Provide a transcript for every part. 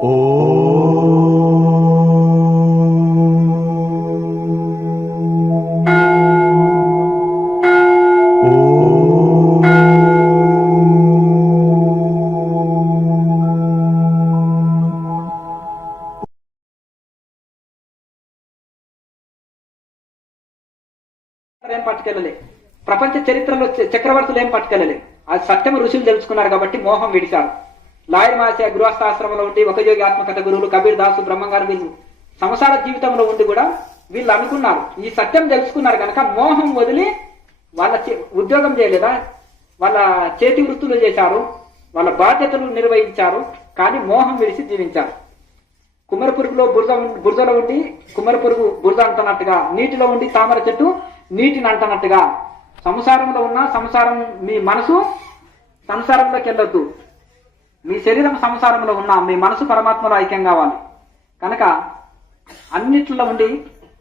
ఏం పట్టుకెళ్ళలే, ప్రపంచ చరిత్రలో చక్రవర్తులు ఏం పట్టుకెళ్ళలే. అది సత్యం ఋషులు తెలుసుకున్నారు కాబట్టి మోహం విడిచారు. లాయర్ మాసే గృహస్థాశ్రమంలో ఉండి ఒక యోగి ఆత్మకథ గురువులు కబీర్ దాసు బ్రహ్మంగారు వీళ్ళు సంసార జీవితంలో ఉండి కూడా వీళ్ళు అనుకున్నారు, ఈ సత్యం తెలుసుకున్నారు కనుక మోహం వదిలి వాళ్ళ ఉద్యోగం చేయలేదా, వాళ్ళ చేతి వృత్తులు చేశారు, వాళ్ళ బాధ్యతలు నిర్వహించారు, కానీ మోహం విడిచి జీవించారు. కుమ్మర పురుగులో బురదలో ఉండి కుమ్మర పురుగు బురద అంటున్నట్టుగా, నీటిలో ఉండి తామర చెట్టు నీటిని అంటున్నట్టుగా, సంసారంలో ఉన్న సంసారం మీ మనసు సంసారంలోకి వెళ్ళొద్దు, మీ శరీరం సంసారంలో ఉన్న మీ మనసు పరమాత్మలో ఐక్యం కావాలి. కనుక అన్నిట్లో ఉండి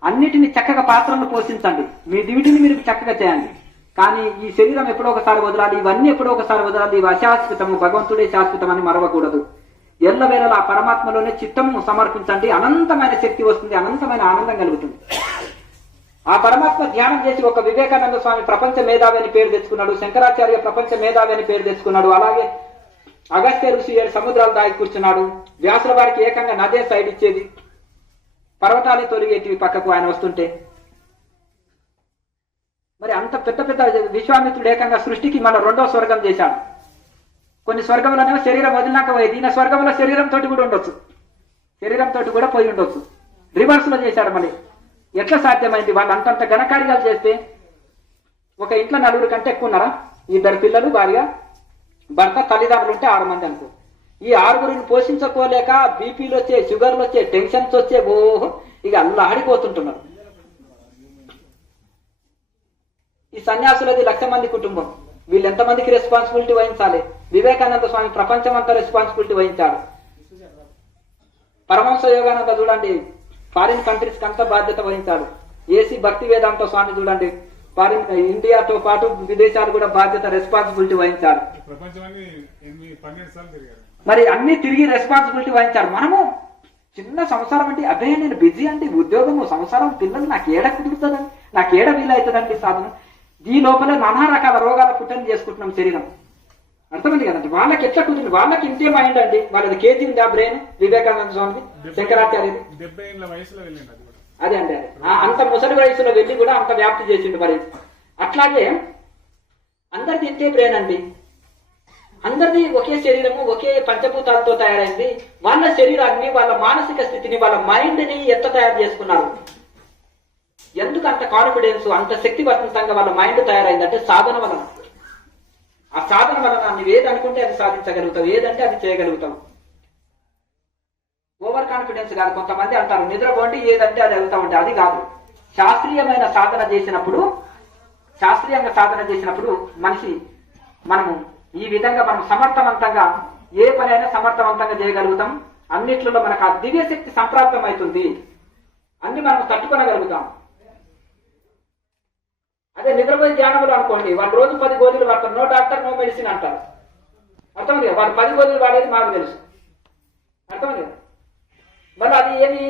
అన్నిటిని చక్కగా పాత్రలను పోషించండి, మీ డ్యూటీని మీరు చక్కగా చేయండి. కానీ ఈ శరీరం ఎప్పుడో ఒకసారి వదలాలి, ఇవన్నీ ఎప్పుడో ఒకసారి వదలాలి, ఇవి అశాశ్వతము, భగవంతుడే శాశ్వతం అని మరవకూడదు. ఎల్లవేళలా ఆ పరమాత్మలోనే చిత్తము సమర్పించండి, అనంతమైన శక్తి వస్తుంది, అనంతమైన ఆనందం కలుగుతుంది. ఆ పరమాత్మ ధ్యానం చేసి ఒక వివేకానంద స్వామి ప్రపంచ మేధావి అని పేరు తెచ్చుకున్నాడు, శంకరాచార్య ప్రపంచ మేధావి అని పేరు తెచ్చుకున్నాడు, అలాగే అగస్త్య ఋషి 7 సముద్రాలు దాగి కూర్చున్నాడు, వ్యాసుల వారికి ఏకంగా నదే సైడ్ ఇచ్చేది, పర్వతాలే తొలిగేటివి పక్కకు ఆయన వస్తుంటే. మరి అంత పెద్ద పెద్ద విశ్వామిత్రుడు ఏకంగా సృష్టికి మన 2వ స్వర్గం చేశాడు. కొన్ని స్వర్గంలోనే శరీరం వదిలినాక పోయేది, ఈయన స్వర్గంలో శరీరంతో కూడా ఉండొచ్చు, శరీరంతో కూడా పోయి ఉండొచ్చు, రివర్స్ లో చేశాడు. మళ్ళీ ఎట్లా సాధ్యమైంది? వాళ్ళు అంతంత ఘనకార్యాలు చేస్తే ఒక ఇంట్లో 4 కంటే ఎక్కువ ఉన్నారా? 2 పిల్లలు, భార్య, భర్త, తల్లిదండ్రులు ఉంటే 6 మంది అనుకో. ఈ 6గురిని పోషించుకోలేక బీపీలు వచ్చే, షుగర్లు వచ్చే, టెన్షన్స్ వచ్చే, ఓహో ఇక అల్లాడిపోతుంటున్నారు. ఈ సన్యాసులది 1,00,000 మంది కుటుంబం, వీళ్ళు ఎంతమందికి రెస్పాన్సిబిలిటీ వహించాలి? వివేకానంద స్వామి ప్రపంచం అంతా రెస్పాన్సిబిలిటీ వహించాడు. పరమహంస యోగానంద చూడండి, ఫారిన్ కంట్రీస్ అంతా బాధ్యత వహించాడు. ఏసీ భక్తి వేదాంత స్వామి చూడండి, ఫారిన్ ఇండియాతో పాటు విదేశాలు కూడా బాధ్యత రెస్పాన్సిబిలిటీ వహించారు. మరి అన్ని తిరిగి రెస్పాన్సిబిలిటీ వహించారు. మనము చిన్న సంసారం అంటే అదే నేను బిజీ అండి, ఉద్యోగము, సంసారం, పిల్లలు, నాకు ఏడ కుదురుతుందండి, నాకు ఏడ వీలవుతుందండి సాధన. ఈ లోపల నానా రకాల రోగాల పుట్టని చేసుకుంటున్నాం శరీరం. అర్థమైంది కదండి? వాళ్ళకి ఎట్లా కుదిరింది? వాళ్ళకి ఇంతే మైండ్ అండి, వాళ్ళది కేజీ ఉంది ఆ బ్రెయిన్. వివేకానంద స్వామిది, శంకరాచార్యది 70 ఏళ్ల వయసులో వెళ్ళింది. అదే అండి, అంత ముసలి వయసులో వెళ్ళి కూడా అంత వ్యాప్తి చేసిండు. మరి అట్లాగే అందరిది ఇంతే బ్రెయిన్ అండి, అందరిది ఒకే శరీరము, ఒకే పంచభూతాలతో తయారైంది. వాళ్ళ శరీరాన్ని, వాళ్ళ మానసిక స్థితిని, వాళ్ళ మైండ్ ని ఎంత తయారు చేసుకున్నారు? ఎందుకు అంత కాన్ఫిడెన్స్, అంత శక్తివంతంగా వాళ్ళ మైండ్ తయారైందంటే సాధన వలన. ఆ సాధన వలన నువ్వు ఏది అనుకుంటే అది సాధించగలుగుతావు, ఏదంటే అది చేయగలుగుతావు. ఓవర్ కాన్ఫిడెన్స్ కాదు. కొంతమంది అంటారు నిద్రపోండి, ఏదంటే అది అవుతామంటే, అది కాదు. శాస్త్రీయంగా సాధన చేసినప్పుడు మనిషి మనము ఈ విధంగా మనం సమర్థవంతంగా ఏ పనైనా సమర్థవంతంగా చేయగలుగుతాం. అన్నిట్లలో మనకు ఆ దివ్య శక్తి సంప్రాప్తం అవుతుంది, అన్ని మనం తట్టుకోగలుగుతాం. అదే నిద్రపోయి ధ్యానములు అనుకోండి, వాళ్ళు రోజు 10 గోళీలు వాడతారు, నో డాక్టర్ నో మెడిసిన్ అంటారు. అర్థమైంది కదా? వాళ్ళు 10 గోళీలు వాడేది మాకు తెలుసు. అర్థమైంది కదా? మళ్ళీ అది ఏమి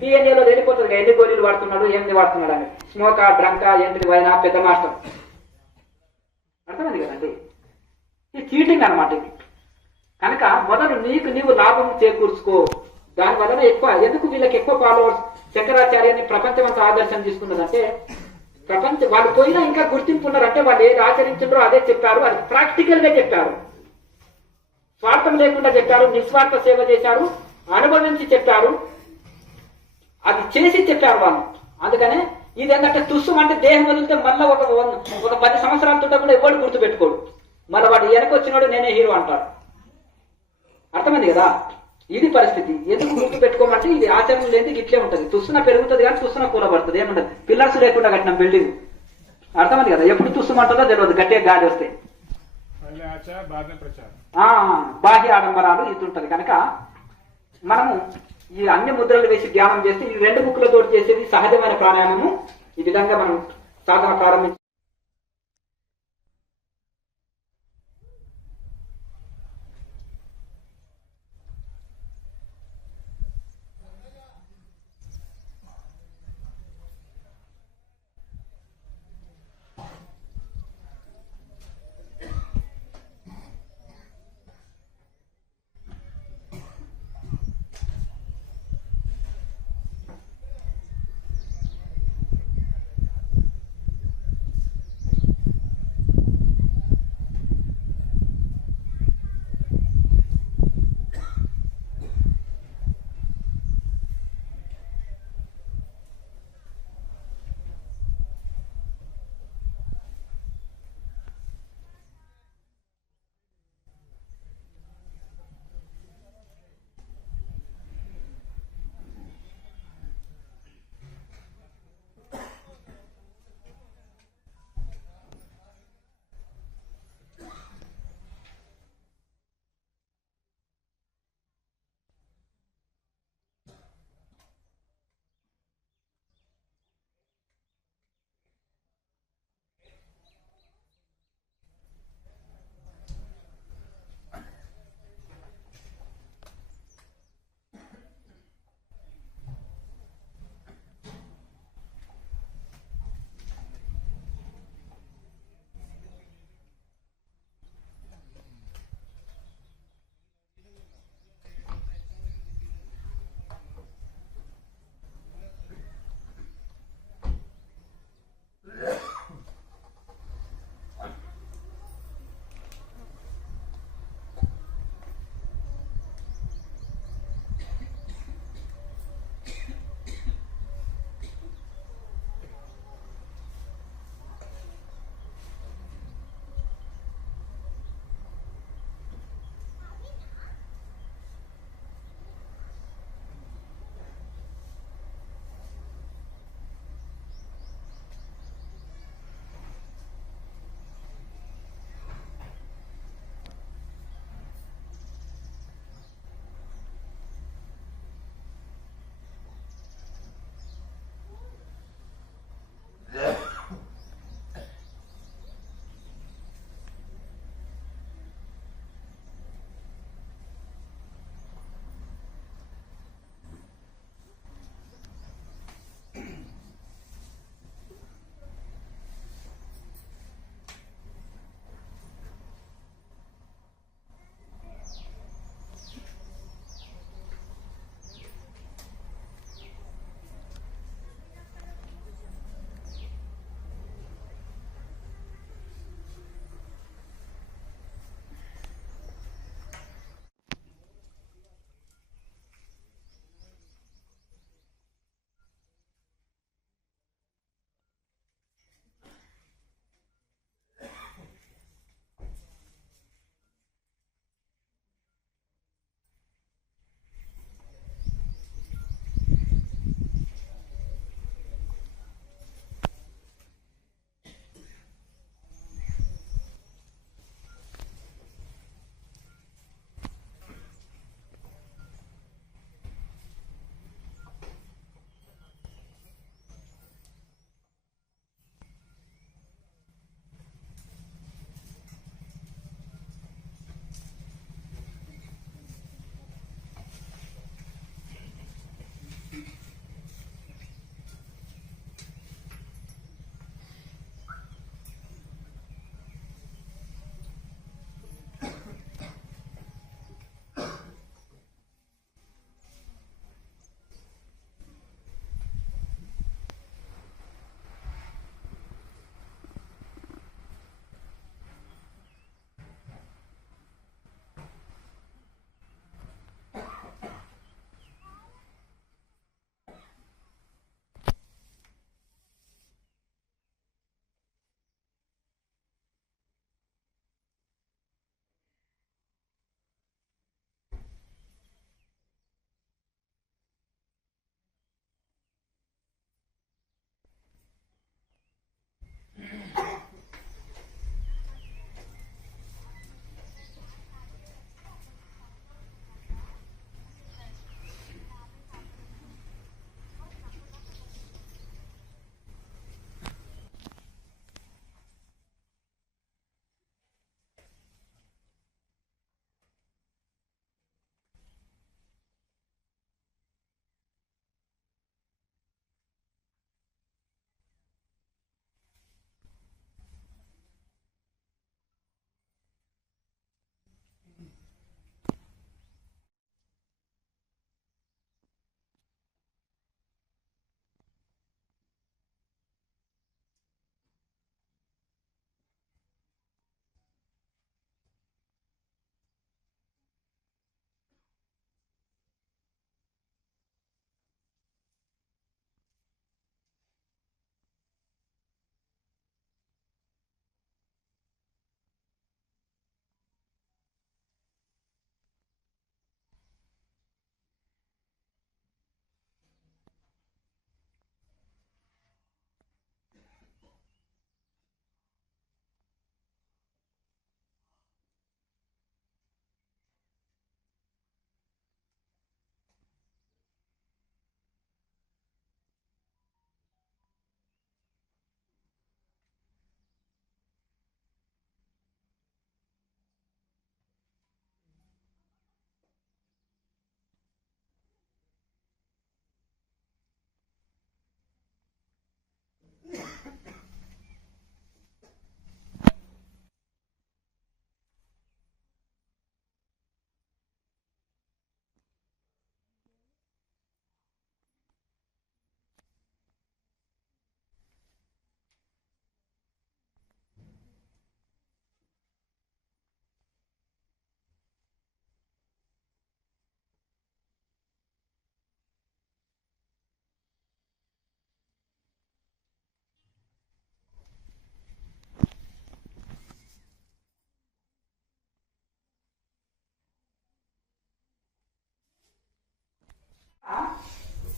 డిఎన్ఏలో వెళ్ళిపోతుంది, ఎన్ని గోళీలు వాడుతున్నాడు, ఏమి వాడుతున్నాడు అని. స్మోకా, డ్రంకా, ఏంటిది వైనా, పెద్ద మాస్టర్. అర్థమైంది కదండి? ఇది చీటింగ్ అనమాట ఇది. కనుక మొదలు నీవు లాభం చేకూర్చుకో. దాని వలన ఎక్కువ, ఎందుకు వీళ్ళకి ఎక్కువ ఫాలోవర్స్? శంకరాచార్యని ప్రపంచం అంతా ఆదర్శం తీసుకున్నదంటే, వాళ్ళు పోయినా ఇంకా గుర్తింపు ఉన్నారంటే వాళ్ళు ఏది ఆచరించారో అదే చెప్పారు, అది ప్రాక్టికల్ గా చెప్పారు, స్వార్థం లేకుండా చెప్పారు, నిస్వార్థ సేవ చేశారు, అనుభవించి చెప్పారు, అది చేసి చెప్పారు వాళ్ళు. అందుకనే ఇది ఏంటంటే తుస్సు అంటే దేహం వదిలితే మళ్ళీ ఒక 10 సంవత్సరాల తుంట కూడా ఎవరు గుర్తు పెట్టుకోడు. మళ్ళీ వాడు వెనకొచ్చినాడు నేనే హీరో అంటాడు. అర్థమైంది కదా? ఇది పరిస్థితి. ఎందుకు గుర్తు పెట్టుకోమంటే ఇది ఆచరణ లేని ఇట్లే ఉంటుంది. తుస్సున పెరుగుతుంది కానీ తుస్సున కూలబడుతుంది. ఏమంటది? పిల్లర్స్ లేకుండా కట్టిన బిల్డింగ్. అర్థమైంది కదా? ఎప్పుడు తుస్సుమంటుందో తెలియదు, గట్టిగా గాలి వస్తే. బాహ్య ఆడంబరాలు ఇది ఉంటుంది. కనుక మనము ఈ అన్ని ముద్రలు వేసి ధ్యానం చేస్తే ఈ 2 ముక్కులతో చేసేది సహజమైన ప్రాణాయామము. ఈ విధంగా మనం సాధన ప్రారంభించి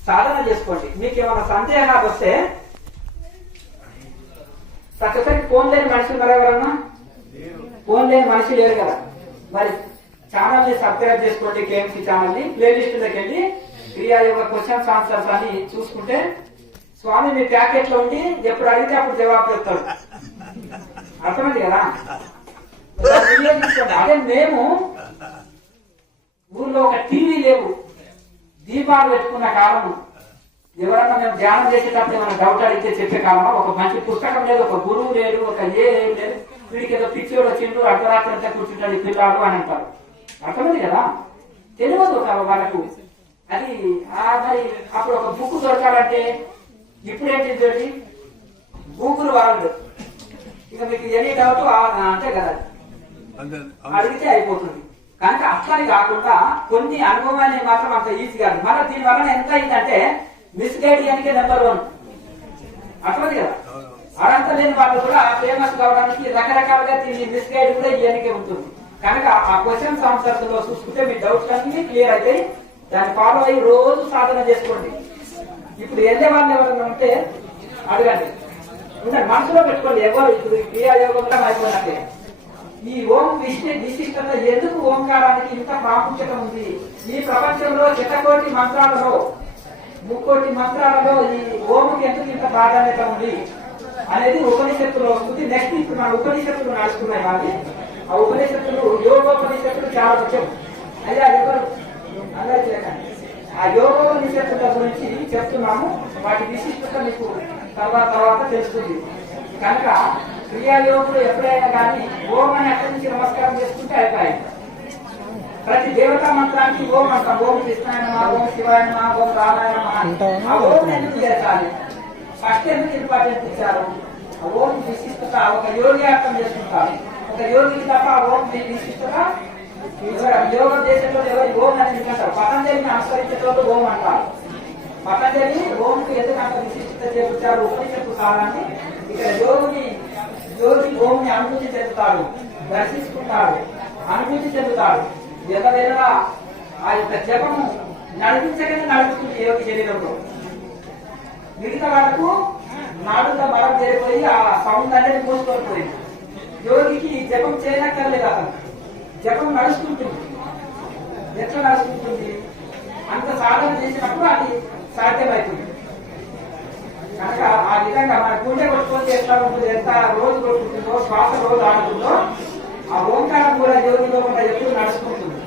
సాధన చేసుకోండి. మీకు ఏమైనా సందేహాలు వస్తే ఒక్కసారి ఫోన్ లేని మనుషులు మరి ఎవరన్నా ఫోన్ లేని మనిషి లేరు కదా, మరి ఛానల్ ని సబ్స్క్రైబ్ చేసుకోండి. కేఎంసీ ఛానల్ ని ప్లేలిస్ట్ లోకి వెళ్ళి క్రియా యోగ క్వశ్చన్స్ ఆన్సర్స్ అని చూసుకుంటే స్వామి మీ ప్యాకెట్ లో ఉండి ఎప్పుడు అడిగితే అప్పుడు జవాబు చెప్తాడు. అర్థమైంది కదా. అదే మేము ఊర్లో ఒక టీవీ లేవు, దీపాలు పెట్టుకున్న కాలము, ఎవరన్నా మేము ధ్యానం చేసేటప్పుడు ఏమైనా డౌట్ అడిగితే చెప్పే కాలమా, ఒక మంచి పుస్తకం లేదు, ఒక గురువు లేడు, ఒక ఏం లేదు, వీడికి ఏదో పిచ్చివాడు వచ్చిండు అర్ధరాత్రి అంతా కూర్చుంటాడు పిల్లాడు అని అంటారు. అర్థమైంది కదా. తెలియదు వాళ్ళకు అది. మరి అప్పుడు ఒక బుక్ దొరకాలంటే ఇప్పుడేంటి గూగుల్ వాళ్ళు ఇక మీకు ఎనీ డౌట్ అంటే కదా అడిగితే అయిపోతుంది. కనుక అట్లని కాకుండా కొన్ని అనుభవాన్ని మాత్రం అంత ఈజీ కాదు. మళ్ళీ దీని వలన ఎంత అయిందంటే మిస్గైడ్ అనికే నెంబర్ 1. అర్థమైంది కదా. అర్హత లేని వాళ్ళు కూడా ఫేమస్ కావడానికి రకరకాలుగా దీన్ని మిస్గైడ్ కూడా ఇవన్నకే ఉంటుంది. కనుక ఆ క్వశ్చన్స్ ఆన్సర్స్ లో చూసుకుంటే మీ డౌట్స్ అన్ని క్లియర్ అవుతాయి. దాన్ని ఫాలో అయ్యి రోజు సాధన చేసుకోండి. ఇప్పుడు వెళ్ళే వాళ్ళు ఎవరైనా ఉంటే అడగండి, ఉండండి, మనసులో పెట్టుకోండి. ఎవరు ఇప్పుడు క్రియాయోగంగా అయిపోయినట్టే ఈ ఓం విశిష్టత ఎందుకు ఓంకారానికి ఇంత ప్రాముఖ్యత ఉంది? ఈ ప్రపంచంలో శతకోటి మంత్రాలలో 3,000,000 మంత్రాలలో ఈ ఓంకి ఎందుకు ఇంత ప్రాధాన్యత ఉంది అనేది ఉపనిషత్తులో వస్తుంది. నెక్స్ట్ ఇప్పుడు మన ఉపనిషత్తులు నడుస్తున్నాయి. కానీ ఆ ఉపనిషత్తులు యోగోపనిషత్తులు చాలా ముఖ్యం. అయ్యా ఎవరు అలా చేయకండి. ఆ యోగోపనిషత్తుల గురించి చెప్తున్నాము. వాటి విశిష్టత మీకు తర్వాత తెలుస్తుంది. కనుక క్రియాయోగులు ఎప్పుడైనా కానీ ఓం అని అక్కడి నుంచి నమస్కారం చేసుకుంటే అయిపోయాయి. ప్రతి దేవతా మంత్రానికి ఓం అంటాం. ఓం కృష్ణాయ నమః, ఓం శివాయ నమః, ఓం రామాయ నమః. ఆ ఓం ఎందుకు చేయాలి? ఫస్ట్ ఎందుకు ఇంపార్టెంట్ ఇచ్చారు? ఆ ఓం విశిష్టత ఒక యోగి అర్థం చేసుకుంటారు. ఒక యోగికి తప్ప ఆ ఓం విశిష్టత యోగం చేసేటో ఎవరి ఓం అని ఎందుకంటారు? పతంజలిని అనుసరించేటోళ్ళు ఓం అంటారు. పతంజలి ఓంకు ఎందుకు అంత విశిష్టత చేర్చారు? ఉపనిషత్తు కాలాన్ని ఇక్కడ యోగి ఓంని అనుభూతి చెందుతాడు, దర్శించుకుంటాడు, అనుభూతి చెందుతాడు. ఎవరైనా ఆ యొక్క జపము నడిపించగానే నడుపుతుంది యోగి శరీరంలో. మిగతా వాళ్ళకు నాడుగా బలం చేరిపోయి ఆ సౌండ్ అనేది మోసుకొనిపోయింది. యోగికి జపం చేయనక్కర్లేదు, అతను జపం నడుస్తుంటుంది. ఎట్లా నడుస్తుంటుంది? అంత సాధన చేసినప్పుడు అది సాధ్యమవుతుంది. కనుక ఆ విధంగా మన గుండె కొట్టుకొని ఎట్లా ఉంటుంది, ఎంత రోజు కొట్టుకుంటుందో, శ్వాస రోజు ఆడుతుందో, ఆ ఓంకారం కూడా యోగిలో కూడా ఎప్పుడు నడుచుకుంటుంది.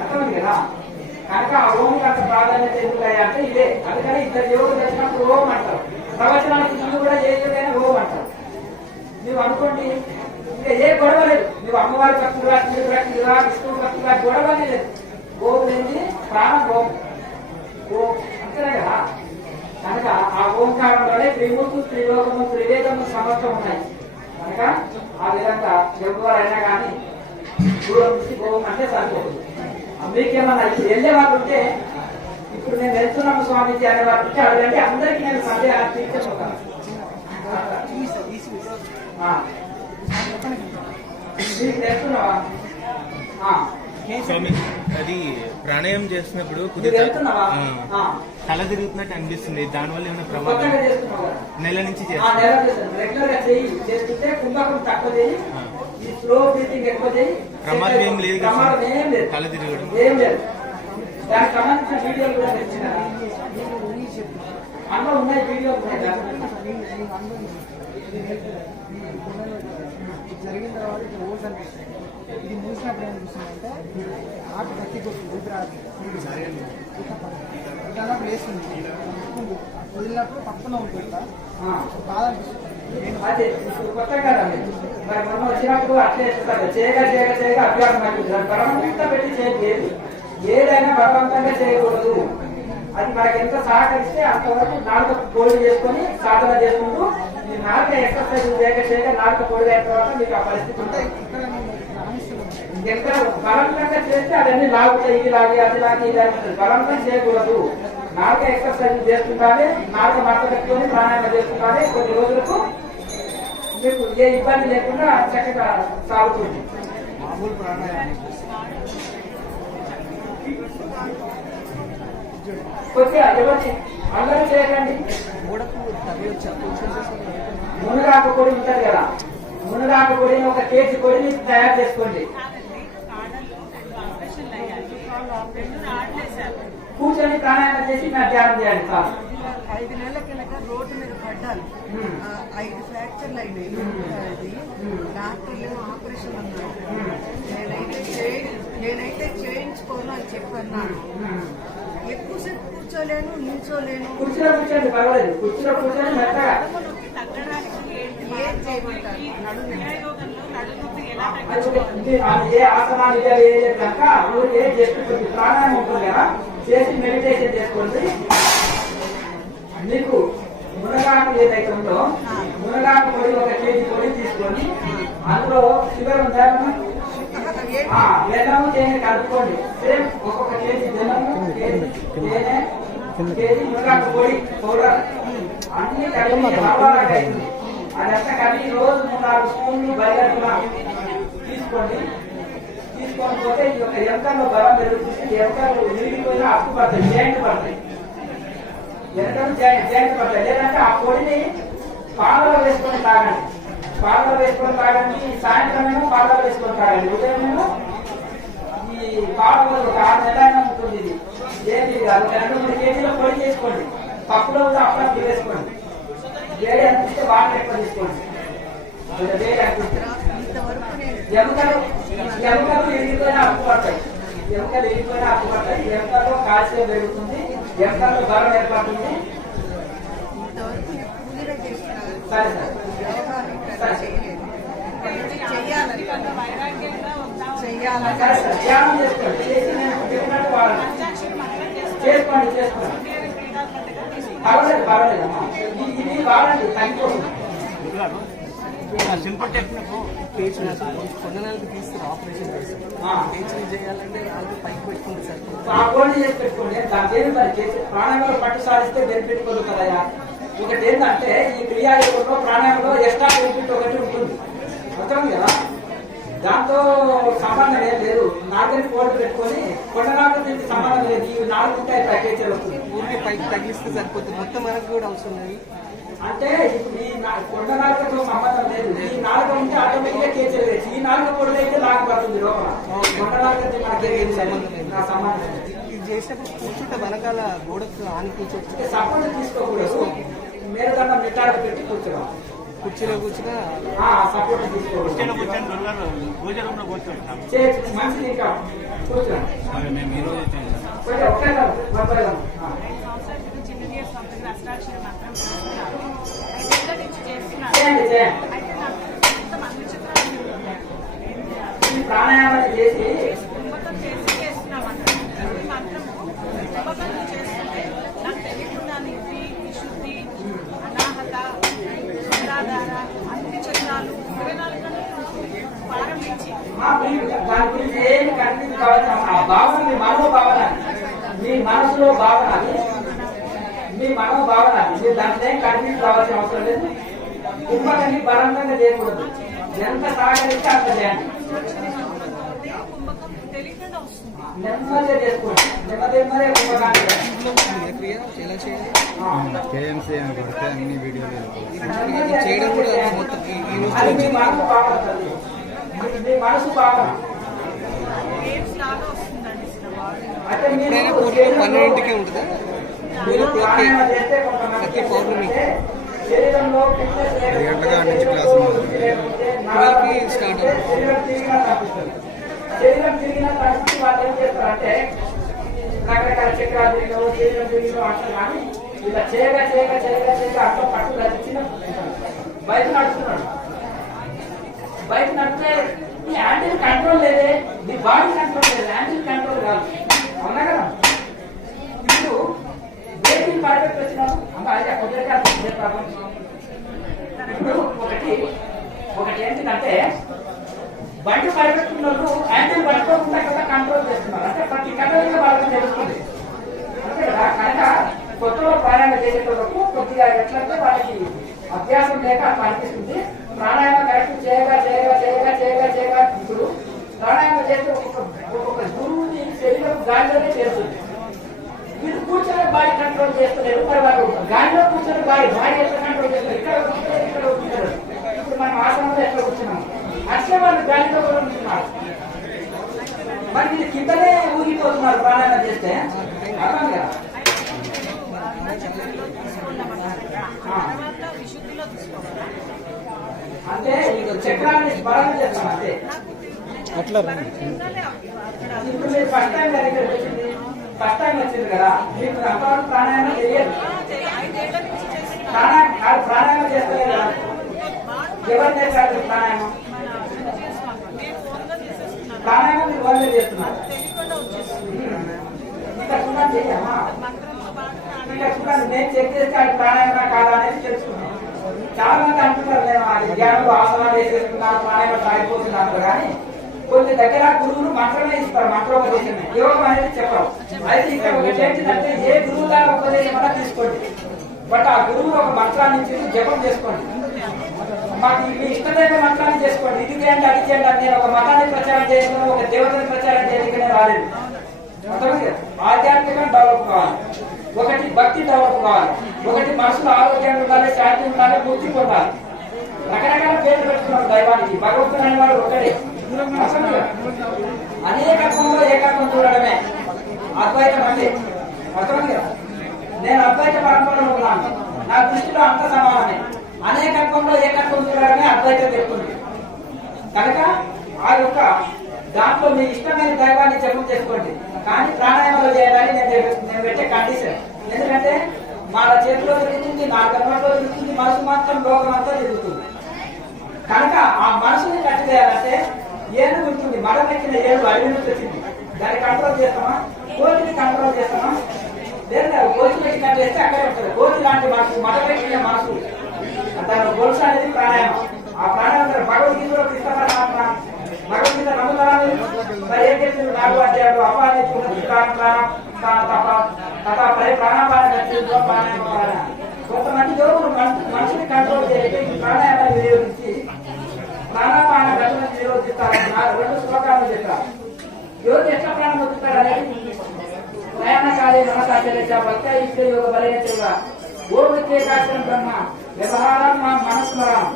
అర్థమైంది కదా. కనుక ఆ ఓంకి అంత ప్రాధాన్యత ఎందుకయ్యా అంటే ఇదే. అందుకని ఇద్దరు యోగులు వచ్చినప్పుడు ఓం అంటారు. ప్రవచనానికి ముందు కూడా ఏ యోగైనా ఓం అంటారు. నువ్వు అనుకోండి, ఇంకా ఏ గొడవ లేదు. నువ్వు అమ్మవారి భక్తులుగా, శివుడి భక్తులుగా, విష్ణువు భక్తులుగా గొడవనే లేదు. ఓం ఏంటి? ప్రాణం ఓం. ఓం అంతేనే కదా. కనుక ఆ ఓంకారంలోనే త్రిమూర్తులు, త్రిలోకము, త్రివేదము సమర్థం ఉన్నాయి. కనుక ఆ విధంగా ఎవరైనా కానీ దూరం నుంచి ఓం అంటే సరిపోతుంది. మీకేమన్నా ఇప్పుడు వెళ్ళే వాళ్ళు ఉంటే, ఇప్పుడు నేను వెళ్తున్నాము స్వామీజీ అనే వాళ్ళు ఉంటే అడగండి. అందరికీ నేను సందేహాలు తీర్చేస్తాను. మీకు వెళ్తున్నావా? స్వామి, అది ప్రాణాయామం చేస్తున్నప్పుడు తల తిరుగుతున్నట్టు అనిపిస్తుంది. దానివల్ల ఏమైనా ప్రమాదం? నెల నుంచి ప్రమాదం ఏం లేదు కదా? తల తిరగడం దానికి సంబంధించిన వీడియోలు కూడా తెచ్చిన అందులో ఉన్నాయి. వీడియోలు జరిగిన తర్వాత ఇట్లా ఓట్స్ అనిపిస్తాయి. ఇది మూసినప్పుడు ఏం చూస్తుందంటే ఆకు గట్టి కొట్టి ఊపిరాదు ఇట్లా ప్లేస్ ఉంది. వదిలినప్పుడు పక్కన ఉంటుందా బాధ అనిపిస్తుంది. అదే ఇప్పుడు కొత్త కదండి. మరి మనం వచ్చినప్పుడు అట్లే చేయగా అభ్యాసం అవుతుంది. బలవంతంగా పెట్టి చేయలేదు. ఏదైనా బలవంతంగా చేయకూడదు. అది మనకి ఎంత సహకరిస్తే అంతవరకు నాలుక పోటీ చేసుకొని సాధన చేసుకుంటూ ఈ నాలుక ఎక్సర్సైజ్ చేయక నాలుక పొడి అయిన తర్వాత మీకు ఆ పరిస్థితి ఉంటాయి. ఎక్కడ బలవంతంగా చేస్తే అవన్నీ లాగుతాయి, ఇది లాగి అది లాగి ఇది అని బలవంతం చేయకూడదు. నాలుక ఎక్సర్సైజ్ చేస్తుంటానే, నాలుక మడత పెట్టుకొని ప్రాణాయామం చేస్తుంటానే కొన్ని రోజులకు మీకు ఏ ఇబ్బంది లేకుండా చక్కగా సాగుతుంది. మామూలు ప్రాణాయామం కొద్దిగా ఎవరి అందరూ చేయకండి. మునగాకు పొడి ఉంటుంది కదా, మునగాకు పొడిని 1 కేజీ పొడిని తయారు చేసుకోండి. కూర్చొని ప్రాణాయామం చేసి ధ్యానం చేయాలి సార్. 5 నెలల కింద రోడ్డు మీద పడ్డాను. 5 ఫ్రాక్చర్లు అయినాయి. డాక్టర్లు ఆపరేషన్ అన్నారు. నేనైతే చేయించుకోను అని చెప్పన్నాను. ఎక్కువసేపు కూర్చోలేను, నిల్చోలేను. కుర్చీలో కూర్చోండి, పర్వాలేదు. కుర్చీలో కూర్చొని మెత్తగా ఏం చేయమంటారు? ఏ ఆసనాలు కనుక ఊరికే జస్ట్ ప్రాణాయామం ఉంటుంది కదా, చేసి మెడిటేషన్ చేసుకోండి. మీకు మునగాకు ఏదైతే ఉందో మునగాకు పొడి 1 కేజీ పొడి తీసుకొని అందులో షుగర్ ఉందా, బెల్లము తేనె కలుపుకోండి. సేమ్ 1 కేజీ బెల్లము, కేజీ తేనె, కేజీ మునగాకు పొడి పౌడర్ అన్ని కలిపి హల్వాలాగా అవుతుంది. అదంతా కలిపి రోజు 3-4 స్పూన్లు బయలుగా తీసుకోండి. తీసుకొని పోతే ఈ యొక్క ఎముకల్లో బలం పెరుగుతుంది. ఎముకలు విరిగిపోయినా అప్పు పడతాయి, జాయింట్ పడతాయి. ఎముకలు జాయింట్ పడతాయి. లేదంటే ఆ పొడిని పాలలో వేసుకొని తాగండి. పాలలో వేసుకొని తాగండి. సాయంత్రం ఏమో పాలలో వేసుకొని తాగండి. ఉదయం ఏమో ఈ పాలు 1 6 నెలలైనా ఉంటుంది. ఇది ఏంటి కాదు, 2-3 కేజీల పొడి చేసుకోండి. పప్పులో కూడా అప్పుడప్పుడు వేసుకోండి. వేడి అనిపిస్తే వాటర్ ఎక్కువ తీసుకోండి. వేడి అనిపిస్తే ఎముకలు ఎరిగిపోయినా అప్పు పడతాయి. ఎముకలు ఎరిగిపోయినా అప్పు పడతాయి. ఎముకల్లో కాల్షియం పెరుగుతుంది, ఎముకల్లో బలం ఏర్పడుతుంది. సరే సరే ధ్యానం చేసుకోండి. చేసి నేను చెప్పినట్టు వాడండి. చేసుకోండి పర్వాలేదు. ఇది వాడండి, తగ్గిపోతుంది. సింపుల్ టెక్నిక్ కొండనాలకు తీసుకుని ఆపరేషన్ చేస్తారు. చేయాలంటే నాలుగు పైకి పెట్టుకుంటే సార్ కోడి చేసి పెట్టుకోండి. దాని ఏమి మరి చేసి ప్రాణాయామంలో పట్టు సాధిస్తే బెనిఫిట్ పొందుతుందయా. ఒకటి ఏంటంటే ఈ క్రియాయోగంలో ప్రాణాయామంలో ఎక్స్ట్రా బెనిఫిట్ ఒకటి ఉంటుంది, అర్థం కదా. దాంతో సంబంధం ఏం లేదు. నాలుగని కోడి పెట్టుకొని కొండనాకు దీనికి సంబంధం లేదు. ఈ 4 ఉంటాయి ప్యాకేజీలు వస్తుంది. ఊరికి పైకి తగిలిస్తే సరిపోతుంది. మొత్తం మనకు కూడా అవసరం లేదు. అంటే ఈ కొండ నాలుకతో సంబంధం లేదు. ఈ నాలుక ఉంటే ఆటోమేటిక్ గా కేచర్ వేసి ఈ నాలుక పొడి అయితే లాగపడుతుంది లోపల. కొండ నాలుక మనకి సంబంధం లేదు. ఇది చేసినప్పుడు కూర్చుంటే వెనకాల గోడకు ఆని కూర్చోవచ్చు. సపోర్ట్ తీసుకోకూడదు. మేరుదండం నిట్టాడ పెట్టి కూర్చోవాలి. కుర్చీలో కూర్చున్నా సపోర్ట్ తీసుకోకూడదు. మంచిది. ఇంకా కూర్చోండి. ప్రాణాయామం చేసి దాని గురించి ఏమి కనిపించి కావాల్సిన ఆ భావన మీ మనోభావన, మీ మనసులో భావన, మీ మనోభావన. మీరు దాంట్లో ఏం కనిపించి కావాల్సిన అవసరం లేదు. కుంభకాన్ని బలంగా చేయకూడదు. ఎంత సహకరిస్తే అంత చేయండి. నెమ్మదిగా చేసుకోండి. నెమ్మదిగా కుంభకాన్ని అది మీ మనసు భావన. మీ మనసు భావన అంటే మీరు 12కి ఉంటుందా? మీరు ప్రాణాయామం చేస్తే కొంతమంది శరీరంలో ఫిట్నెస్ శరీరం తిరిగిన పరిస్థితి వాళ్ళు ఏం చేస్తారంటే రకరకాల చక్రాలు తిరిగిన శరీరం తిరిగిన అంటారు. కానీ ఇలా చేయగా అట్లా పట్టు చిన్న బయట నడుస్తున్నాడు. బయట నడితే ఈ హ్యాండిల్ కంట్రోల్ లేదే, మీ బాడీ కంట్రోల్ లేదు, హ్యాండిల్ కంట్రోల్ కాదు. అవునా కదా. ఇప్పుడు బ్రేకింగ్ పర్ఫెక్ట్ వచ్చినాము అంటే కొద్దిగా ఇప్పుడు ఒకటి ఏంటంటే బండి పర్ఫెక్ట్ హ్యాండిల్ పట్టుకోకుండా కదా కంట్రోల్ చేస్తున్నారు. అంటే ప్రతి కంట్రోల్ వాళ్ళకి తెలుస్తుంది అంతే కదా. కనుక కొత్తలో ప్రయాణం చేసేటప్పుడు కొద్దిగా ఎట్లంటే వాళ్ళకి అభ్యాసం లేక అట్లా అనిపిస్తుంది. ప్రాణాయామం కరెక్ట్ చేయగా ఇప్పుడు ప్రాణాయామం చేస్తే ఒక్కొక్క గురువుని శరీరం గాలిలోనే చేస్తుంది. మీరు బాడీ కంట్రోల్ చేస్తలేరు. మరి వారు గాలిలో కూర్చొని బాడీ ఎట్లా కంట్రోల్ చేస్తారు? ఇక్కడ కూర్చుంటారు, ఇక్కడ కూర్చుంటారు. ఇప్పుడు మనం ఆసనంలో ఎట్లా కూర్చున్నాం అట్లే వాళ్ళు గాలిలో కూడా ఉంటున్నారు. మరి వీళ్ళు కిందనే ఊగిపోతున్నారు ప్రాణాయామం చేస్తే. అర్థం కదా? అంటే చక్రాన్ని బలం చేస్తాం అంతే. అట్లా ఇప్పుడు మీరు ఫస్ట్ టైం దగ్గర వచ్చింది, ఫస్ట్ టైం వచ్చింది కదా, మీకు అంతవరకు ప్రాణాయామం తెలియదు. ప్రాణాయామం చేస్తారు కదా, ఎవరు చేస్తారు ప్రాణాయామం? ప్రాణాయామం మీరు వాళ్ళు చేస్తున్నారు. ఇంకా చూడండి అమ్మా, ఇంకా చూడండి, నేను చెక్ చేస్తే అది ప్రాణాయామం కాదా అనేది తెలుసుకున్నాను. చాలా మంది అంటున్నారు నేను అది ధ్యానంలో ఆసనాలు వేసేసుకున్నాను, ప్రాణాయామం సాగిపోతున్నారు. కానీ కొన్ని దగ్గర గురువులు మంత్రమే ఇస్తారు, మంత్రోపదేశమే, యోగం అనేది చెప్పరు. అయితే ఇక్కడ ఒకటి ఏంటంటే ఏ గురువు గారు ఉపదేశం అన్నా తీసుకోండి, బట్ ఆ గురువు ఒక మంత్రాన్ని ఇచ్చి జపం చేసుకోండి. మాకు మీ ఇష్టదైన మంత్రాన్ని చేసుకోండి, ఇది చేయండి అది చేయండి అని నేను ఒక మతాన్ని ప్రచారం చేయకుండా ఒక దేవతని ప్రచారం చేయడానికనే రాలేదు. ఆధ్యాత్మికంగా డెవలప్ కావాలి, ఒకటి భక్తి డెవలప్ కావాలి, ఒకటి మనసులో ఆరోగ్యంగా ఉండాలి, శాంతి ఉండాలి, పూర్తి పొందాలి. రకరకాల పేర్లు పెట్టుకున్నాం దైవానికి. భగవంతుడు అనేవాడు ఒకటే. అనేకత్వంలో ఏకత్వం చూడడమే అద్వైతం అంటే. అర్థం కదా? నేను అద్వైత పరంపరలో ఉన్నాను, నా దృష్టిలో అంత సమానమే. అనేకత్వంలో ఏకత్వం చూడడమే అద్వైతం చెప్తుంది. కనుక ఆ యొక్క దాంట్లో మీ ఇష్టమైన దైవాన్ని జపం చేసుకోండి. కానీ ప్రాణాయామాలు చేయాలని నేను పెట్టే కండిషన్. ఎందుకంటే మన చేతిలో తిరుగుతుంది, నా గర్భంలో తిరుగుతుంది, మనసు మాత్రం లోకం అంతా తిరుగుతుంది. కనుక ఆ మనసుని కట్టివేయాలంటే ఏనుగు ఉంటుంది, మడం ఎక్కిన ఏనుగు అడవి నుంచి వచ్చింది, దాన్ని కంట్రోల్ చేస్తామా? కోతిని కంట్రోల్ చేస్తామా? లేదా గోచి పెట్టి కట్టేస్తే అక్కడే ఉంటుంది. కోతి లాంటి మనసు, మడం ఎక్కిన మనసు, దాని గొలుసు అనేది ప్రాణాయామం. ఆ ప్రాణాయామం భగవద్గీతలో కృష్ణ పరమాత్మ భగవద్గీత నమ్ముతారని మరి ఏం చెప్తుంది? 4వ అధ్యాయంలో అపాన్ని ప్రాణాయామ. కొంతమంది యోగులు మనిషిని కంట్రోల్ చేసి ప్రాణాయామాన్ని వినియోగించి ప్రాణాపాన గతులను నిరోధిస్తారని 2 శ్లోకాలను చెప్పారు. యోగి ఎట్లా ప్రాణం వదులుతారు అనేది ప్రయాణకాలే మనసాచర్య భక్త ఇష్ట యోగ బలైన చెవ ఓవిత్యేకాశ్రం బ్రహ్మ వ్యవహారం మా మనస్మరం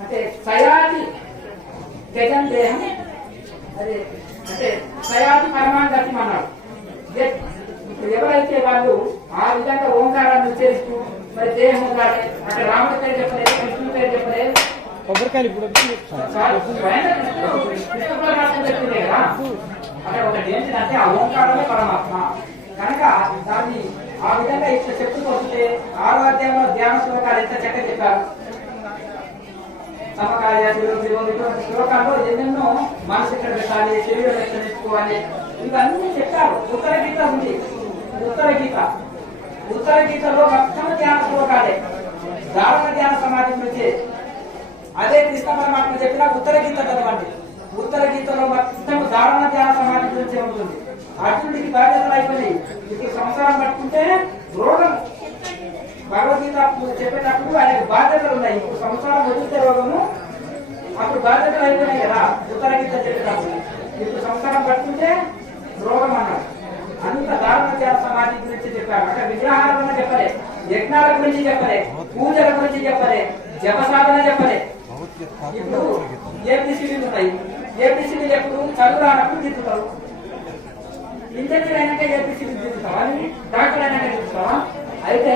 అంటే సయాతి జగన్ దేహం అదే అంటే సయాతి పరమాగతి అన్నాడు. ఇప్పుడు ఎవరైతే వాళ్ళు ఆ విధంగా ఓంకారాన్ని ఉచ్చరిస్తూ మరి దేహం ఉండాలి, అక్కడ రాముడి పేరు చెప్పలేదు, కృష్ణుడి పేరు చెప్పలేదు, కొబ్బరికాయలు ఇప్పుడు కృష్ణ పరమాత్మ చెప్పిందే కదా. అక్కడ ఒకటి ఏంటంటే ఆ ఓంకారమే పరమాత్మ. కనుక దాన్ని ఆ విధంగా ఇట్లా చెప్పుతూ వస్తే 6వ అధ్యాయంలో ధ్యాన శ్లోకాలు ఎంత చక్కగా చెప్పారు. సమకార్య ఇటువంటి శ్లోకాల్లో ఎన్నెన్నో మనసు ఎక్కడ పెట్టాలి, శరీరం ఎక్కడ నేర్చుకోవాలి, ఇవన్నీ చెప్పారు. ఉత్తర గీత ఉంది, ఉత్తర గీతలో మొత్తం ధ్యాన శ్లోకాలే, ధారణ ధ్యాన సమాధి నుంచి. అదే కృష్ణ పరమాత్మ చెప్పిన ఉత్తర గీత చదవండి. ఉత్తర గీతలో మొత్తం ధారణ ధ్యాన సమాధి గురించి ఉంటుంది. అర్జునుడికి బాధ్యతలు అయిపోయినాయి. ఇప్పుడు సంసారం పట్టుకుంటే రోగం. భగవద్గీత చెప్పేటప్పుడు ఆయనకు బాధ్యతలు ఉన్నాయి. ఇప్పుడు సంసారం వదిలితే రోగము, అప్పుడు బాధ్యతలు అయిపోయినాయి కదా ఉత్తర గీత చెప్పేటప్పుడు. ఇప్పుడు సంసారం పట్టుకుంటే రోగం అన్నారు. అంత ధారణ ధ్యాన సమాధి గురించి చెప్పారు. అంటే విగ్రహారాధన చెప్పలే, యజ్ఞాల గురించి చెప్పలే, పూజల గురించి చెప్పలే, జప సాధన చెప్పలే. ఇప్పుడు ఏపీసీలు ఉన్నాయి. ఏపీసీలు ఎప్పుడు చదువు రానప్పుడు దిద్దుతావు, ఇంజనీర్ అయినాక ఏపీసీలు దిద్దుతావా, డాక్టర్ అయినాక దిద్దుతావా? అయితే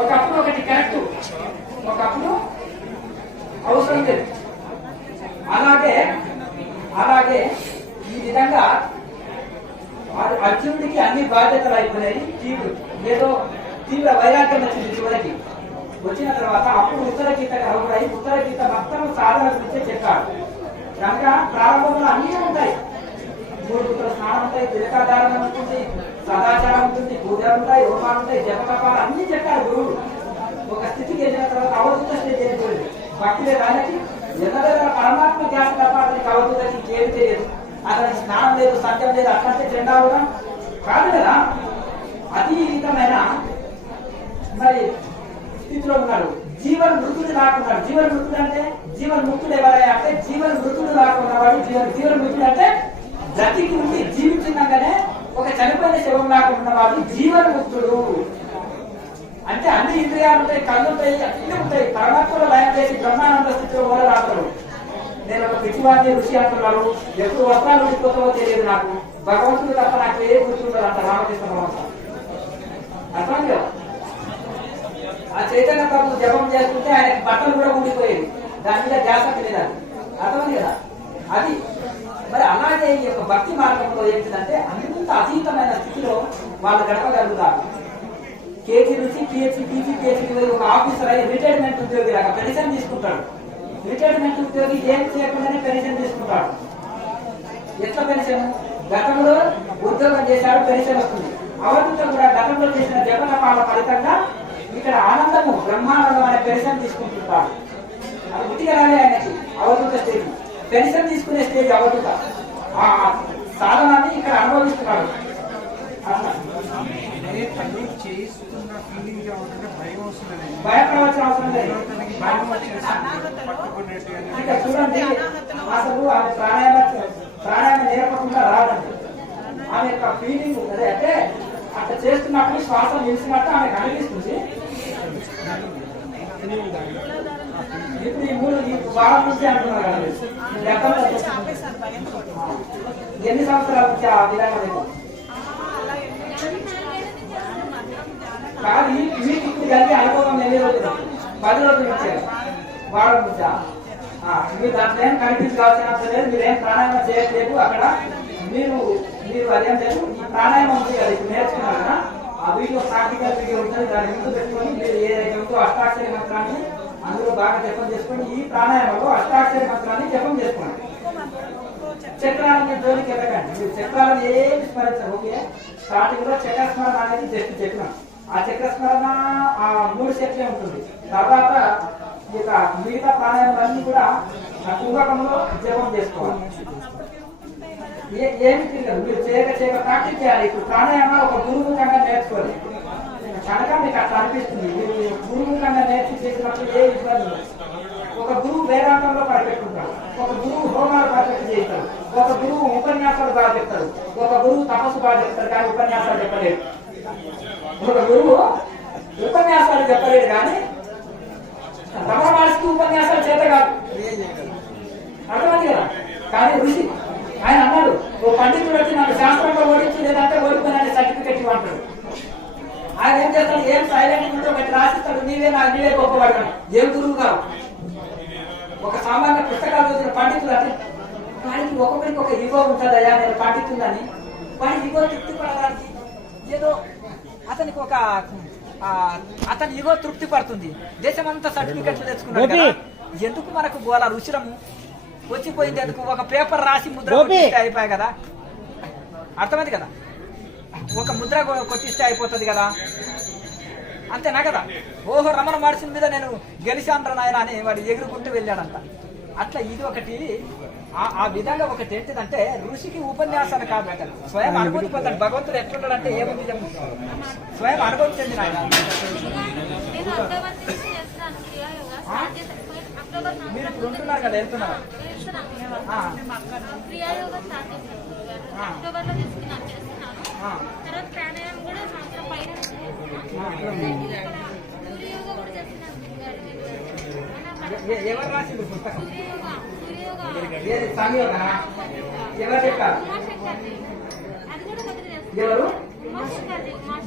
ఒకప్పుడు ఒకటి కరెక్ట్, ఒకప్పుడు అవసరం లేదు. అలాగే ఈ విధంగా అర్జునుడికి అన్ని బాధ్యతలు అయిపోయినాయి. ఏదో తీవ్ర వైరాగ్యం వచ్చింది. చివరికి వచ్చిన తర్వాత అప్పుడు ఉత్తర గీతకు అర్హుడై ఉత్తర గీత మొత్తం సాధన గురించే చెప్పాడు. కనుక ప్రారంభంలో అన్నీ ఉంటాయి. 3 గుర్తుల స్నానం ఉంటాయి, తిలకాధారణ ఉంటుంది, సదాచారం ఉంటుంది, పూజలు ఉంటాయి, హోమాలు ఉంటాయి, జపతపాలు అన్ని చెప్పారు గురువులు. ఒక స్థితికి వెళ్ళిన తర్వాత అవధూత స్థితి వెళ్ళిపోయింది. భక్తి లేదు ఆయనకి, ఎన్నదైనా పరమాత్మ ధ్యాస తప్ప అతనికి అవధూతకి ఇంకేమి తెలియదు. అతనికి స్నానం లేదు, సత్యం లేదు, అట్లంటే చెండావుగా కాదు కదా. అతీతమైన మరి స్థితిలో ఉన్నాడు. జీవన మృతుడు రాకున్నాడు. జీవన మృతుడు అంటే జీవన ముక్తుడు ఎవరయ్యా అంటే జీవన మృతుడు రాకున్నవాడు జీవన మృతుడు అంటే బ్రతికి ఉండి జీవించిందనే ఒక చనిపోయిన శవం లాగా ఉన్నవాడు జీవన్ముక్తుడు. అంటే అన్ని ఇంద్రియాలు ఉంటాయి, కళ్ళు ఉంటాయి, అన్ని ఉంటాయి. పరమాత్మలో లయం చేసి బ్రహ్మానంద స్థితిలో కూడా రాస్తాడు. నేను ఒక పిచ్చివాడిని ఋషి అంటున్నాడు, ఎప్పుడు వస్త్రాలు ఉండిపోతావో తెలియదు నాకు, భగవంతుడు తప్ప నాకు ఏ గుర్తుండదు అంట రామకృష్ణ పరమాత్మ. అర్థం లేదు. ఆ చైతన్య ప్రభు జపం చేస్తుంటే ఆయన బట్టలు కూడా ఉండిపోయేది, దాని మీద జాగ్రత్త లేదు. అర్థమైంది కదా అది. మరి అలాగే ఈ యొక్క భక్తి మార్గంలో ఏంటిదంటే అంత అతీతమైన స్థితిలో వాళ్ళు గడపగలుగుతారు. కేజీ నుంచి పిహెచ్డి, పీజీ, పిహెచ్డి ఒక ఆఫీసర్ అయ్యి రిటైర్మెంట్ ఉద్యోగి లాగా పెన్షన్ తీసుకుంటాడు. రిటైర్మెంట్ ఉద్యోగి ఏం చేయకుండానే పెన్షన్ తీసుకుంటాడు. ఎట్లా పెన్షన్? గతంలో ఉద్యోగం చేశాడు, పెన్షన్ వస్తుంది. అవధూత కూడా గతంలో చేసిన జపనపాల ఫలితంగా ఇక్కడ ఆనందము, బ్రహ్మానందం అనే పెన్షన్ తీసుకుంటుంటాడు. అది ఉట్టిగా రాలే ఆయనకి అవధూత స్టేజ్. పెన్షన్ తీసుకునే స్టేజ్ అవధూత. ఆ సాధనాన్ని ఇక్కడ అనుభవిస్తున్నాడు. భయపడవలసిన అవసరం లేదు. ఇక్కడ చూడండి, అసలు ఆమె ప్రాణాయామ నేర్పకుండా రాదండి. ఆమె యొక్క ఫీలింగ్ అదే అంటే అట్లా చేస్తున్నప్పుడు శ్వాస నిలిచినట్టు ఆమెకు అనిపిస్తుంది. ఇప్పుడు ఈ వారం నుంచి అంటున్నారు కదా, ఎన్ని సంవత్సరాల నుంచి ఆ విధంగా లేదు కానీ మీకు ఇప్పుడు కలిగే అనుభవం ఎన్ని రోజులు? 10 రోజులు వచ్చారు, వారం నుంచా? మీరు దాంట్లో ఏం కన్ఫ్యూజ్ కావాల్సిన అవసరం లేదు. మీరు ఏం ప్రాణాయామం చేయట్లేదు అక్కడ. మీరు అదేం లేదు, ఈ ప్రాణాయామం ఉంది కదా ఇప్పుడు నేర్చుకున్నారు కదా, ఆ వీడియో ప్రాక్టికల్ వీడియో ఉంటుంది, దాన్ని ముందు పెట్టుకొని మీరు ఏదైతే ఉందో అష్టాక్షరి మంత్రాన్ని అందులో బాగా జపం చేసుకోండి. ఈ ప్రాణాయామంలో అష్టాక్షరి మంత్రాన్ని జపం చేసుకోండి. చక్రాలని జోలికి వెళ్ళకండి. మీరు చక్రాలను ఏమి స్మరించారు. ఓకే, స్టార్టింగ్ లో చక్రస్మరణ అనేది జస్ట్ చెప్పినాం. ఆ చక్రస్మరణ ఆ 3 సెట్లే ఉంటుంది. తర్వాత ఇక మిగతా ప్రాణాయామాలన్నీ కూడా కుంభకంలో జపం చేసుకోవాలి. ఏమి తిరగదు, మీరు చేయక ప్రాక్టీస్ చేయాలి. ఇప్పుడు ప్రాణాయామాలు ఒక గురుముఖంగా నేర్చుకోవాలి కనుక మీకు అట్లా అనిపిస్తుంది. మీరు గురుముఖంగా నేర్చి చేసినప్పుడు ఏ ఇబ్బంది లేదు. ఒక గురువు వేదాంతంలో పర్ఫెక్ట్, ఒక గురువు హోమాలు పర్ఫెక్ట్ చేస్తాడు, ఒక గురువు ఉపన్యాసాలు బాగా చెప్తాడు, ఒక గురువు తపస్సు బాగా చెప్తాడు కానీ ఉపన్యాసాలు చెప్పలేడు. ఒక గురువు ఉపన్యాసాలు చెప్పలేడు కానీ రమణ మహర్షికి ఉపన్యాసాలు చేత కాదు, అర్థమైంది కదా. కానీ ఋషి ఆయన అన్నాడు, ఓ పండితుడు వచ్చి నాకు శాస్త్రంలో ఓడించి లేదంటే ఓడిపోయిన సర్టిఫికెట్ ఇవ్వంటాడు. ఆయన ఏం చేస్తాడు, ఏం సైలెంట్ ఉంటే బట్టి రాసిస్తాడు, నీవే గొప్పవాడు. ఏం గురువు కాదు. ఒక సామాన్య పుస్తకాలు చదివిన పండితులు అంటే వాడికి ఒక్కొక్కరికి ఒక ఇగో ఉంటుందయ్యా, నేను పండితుందని. వాడి ఇగో తృప్తి పడడానికి ఏదో అతనికి ఒక అతని ఇగో తృప్తి పడుతుంది. దేశమంతా సర్టిఫికెట్లు తెచ్చుకున్నాడు కదా, ఎందుకు మనకు గోల రుచిరము వచ్చిపోయింది, ఎందుకు ఒక పేపర్ రాసి ముద్ర కొట్టిస్తే అయిపోయాయి కదా. అర్థమైంది కదా, ఒక ముద్ర కొట్టిస్తే అయిపోతుంది కదా, అంతేనా కదా. ఓహో రమణ మహర్షి మీద నేను గెలిచాను నాయన అని వాడు ఎగురుకుంటూ వెళ్ళాడంట. అట్లా ఇది ఒకటి ఆ విధంగా ఒకటి ఏంటిదంటే ఋషికి ఉపన్యాసాలు కాదు, అక్కడ స్వయం అనుభూతిపోతాడు. భగవంతుడు ఎట్లుంటాడంటే ఏముంది స్వయం అనుభవం చెందిన ఆయన. మీరు ఇప్పుడు ఉంటున్నారు కదా, వెళ్తున్నారు. ఎవరు రాసింది పుస్తకం? ఎవరు చెప్పారు? ఎవరు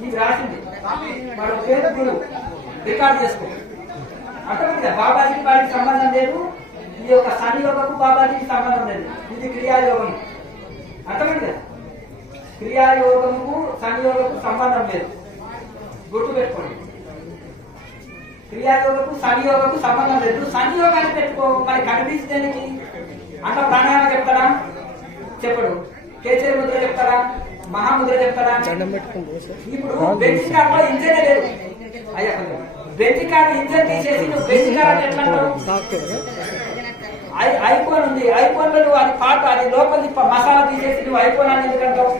ఇది రాసింది? వాడు పేద గురువు రికార్డ్ చేసుకో. అర్థమైందా? బాబాజీకి వాడికి సంబంధం లేదు. ఈ యొక్క సంయోగకు బాబాజీకి సంబంధం లేదు. ఇది క్రియాయోగం. అర్థమైందా? క్రియాయోగము సంయోగకు సంబంధం లేదు, గుర్తు పెట్టుకోండి. క్రియాయోగకు సంయోగకు సంబంధం లేదు. సంయోగాన్ని పెట్టుకో. మరి కనిపించడానికి అంట ప్రాణాయామం చెప్తారా? చెప్పడు. కేసరి ముద్ర చెప్తారా? మహాముద్ర చెప్తారా? ఇప్పుడు బెంచ్ కార్ లో ఇంజనే లేదు. అయ్యా బెంచ్ కార్ ఇంజన్ తీసేసి నువ్వు బెంచ్ కార్ అంటే ఎట్లా అంటావు? ఐఫోన్ ఉంది, ఐఫోన్ లో నువ్వు అది పాట అది లోపలి మసాలా తీసేసి నువ్వు ఐఫోన్ అని ఎందుకంటావు?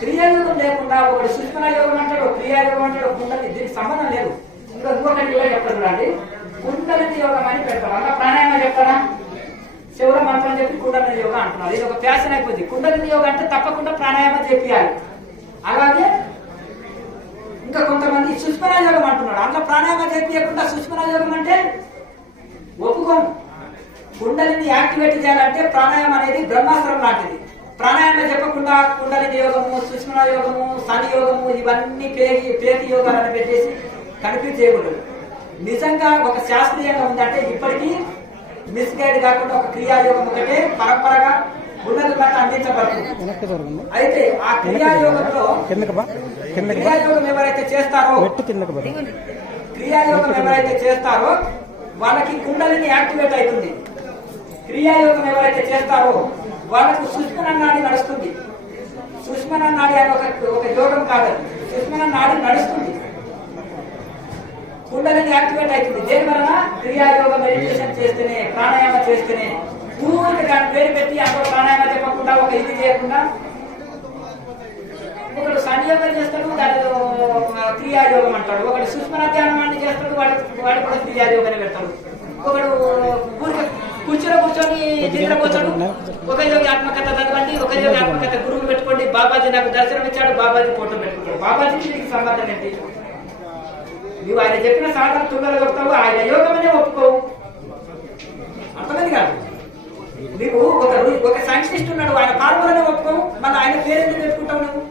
క్రియాయోగం లేకుండా ఒకటి సుష్మన యోగం అంటాడు, క్రియాయోగం అంటాడు, కుండలి. దీనికి సంబంధం లేదు. ఇంకా ఇంకొకటి కూడా చెప్తాడు చూడండి, కుండలిని యోగం అని పెడతాడు. అలా ప్రాణాయామం చెప్తారా? శివుల మంత్రం చెప్పి కుండలిని యోగం అంటున్నారు. ఇది ఒక ఫ్యాషన్ అయిపోయింది. కుండలిని యోగం అంటే తప్పకుండా ప్రాణాయామం చేపియాలి. అలాగే ఇంకా కొంతమంది సుష్మన యోగం అంటున్నాడు. అందులో ప్రాణాయామం చేపించకుండా సుష్మన యోగం అంటే ఒప్పుకోను. కుండలిని యాక్టివేట్ చేయాలంటే ప్రాణాయామం అనేది బ్రహ్మాస్త్రం లాంటిది. ప్రాణాయామం చెప్పకుండా కుండలిని యోగము, సుష్మన యోగము, శని యోగము ఇవన్నీ పేకి యోగాలను పెట్టేసి కన్ఫ్యూజ్ చేయకూడదు. నిజంగా ఒక శాస్త్రీయంగా ఉందంటే ఇప్పటికీ మిస్గైడ్ కాకుండా ఒక క్రియాయోగం ఒకటే పరంపరగా ఉన్నతున్నట్టు అందించబడుతుంది. అయితే ఆ క్రియాయోగంలో క్రియాయోగం ఎవరైతే చేస్తారో వాళ్ళకి కుండలిని యాక్టివేట్ అవుతుంది. క్రియాయోగం ఎవరైతే చేస్తారో వాళ్ళకు సుష్మన నాడి నడుస్తుంది. సుష్మన నాడి అని ఒక యోగం కాదు, సుష్మన నాడి నడుస్తుంది. కుండలిని యాక్టివేట్ అవుతుంది. దేని వలన? క్రియాయోగ మెడిటేషన్ చేస్తేనే, ప్రాణాయామం చేస్తేనే. పూర్తి దాని పేరు పెట్టి అందులో ప్రాణాయామం చెప్పకుండా ఒక ఇది చేయకుండా ఒకడు సంయోగం చేస్తాడు, దానిలో క్రియాయోగం అంటాడు. ఒకడు సుష్మన ధ్యానాన్ని చేస్తాడు, వాడు కూడా క్రియాయోగాన్ని పెడతాడు. ఒకడు ఊరికి కూర్చొని నిద్రపోతాడు. ఒక యోగి ఆత్మకథ చదవండి, ఒక యోగి ఆత్మకథ గురువు పెట్టుకోండి. బాబాజీ నాకు దర్శనం ఇచ్చాడు, బాబాజీ ఫోటో పెట్టుకుంటాడు. బాబాజీకి నీకు సంబంధం ఏంటి? నువ్వు ఆయన చెప్పిన సాధన తుంగలు చెప్తావు, ఆయన యోగమనే ఒప్పుకోవు. అర్థమైంది కాదు. నీకు ఒక సైంటిస్ట్ ఉన్నాడు, ఆయన ఫార్ములానే ఒప్పుకోవు, మళ్ళీ ఆయన పేరు ఎందుకు పెట్టుకుంటావు? నువ్వు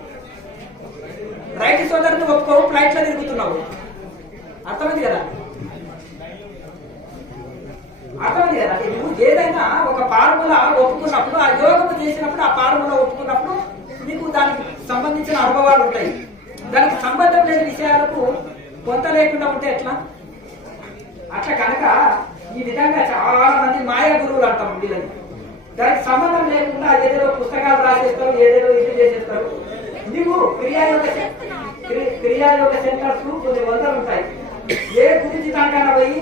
రైట్ సోదరుని ఒప్పుకోవు, ఫ్లైట్ లో తిరుగుతున్నావు. అర్థమైంది కదా? నువ్వు ఏదైనా ఒక ఫార్ములా ఒప్పుకున్నప్పుడు, ఆ యోగము చేసినప్పుడు, ఆ ఫార్ములా ఒప్పుకున్నప్పుడు నీకు దానికి సంబంధించిన అనుభవాలు ఉంటాయి. దానికి సంబంధం లేని విషయాలకు కొంత లేకుండా ఉంటే ఎట్లా? అట్లా కనుక ఈ విధంగా చాలా మంది మాయా గురువులు అంటాం వీళ్ళని. దానికి సంబంధం లేకుండా ఏదేదో పుస్తకాలు రాసేస్తారు, ఏదేదో ఇది చేసేస్తారు. నువ్వు క్రియాయోగ సెంటర్స్ కొన్ని వందలు ఉంటాయి. ఏ గురించి దానికన్నా పోయి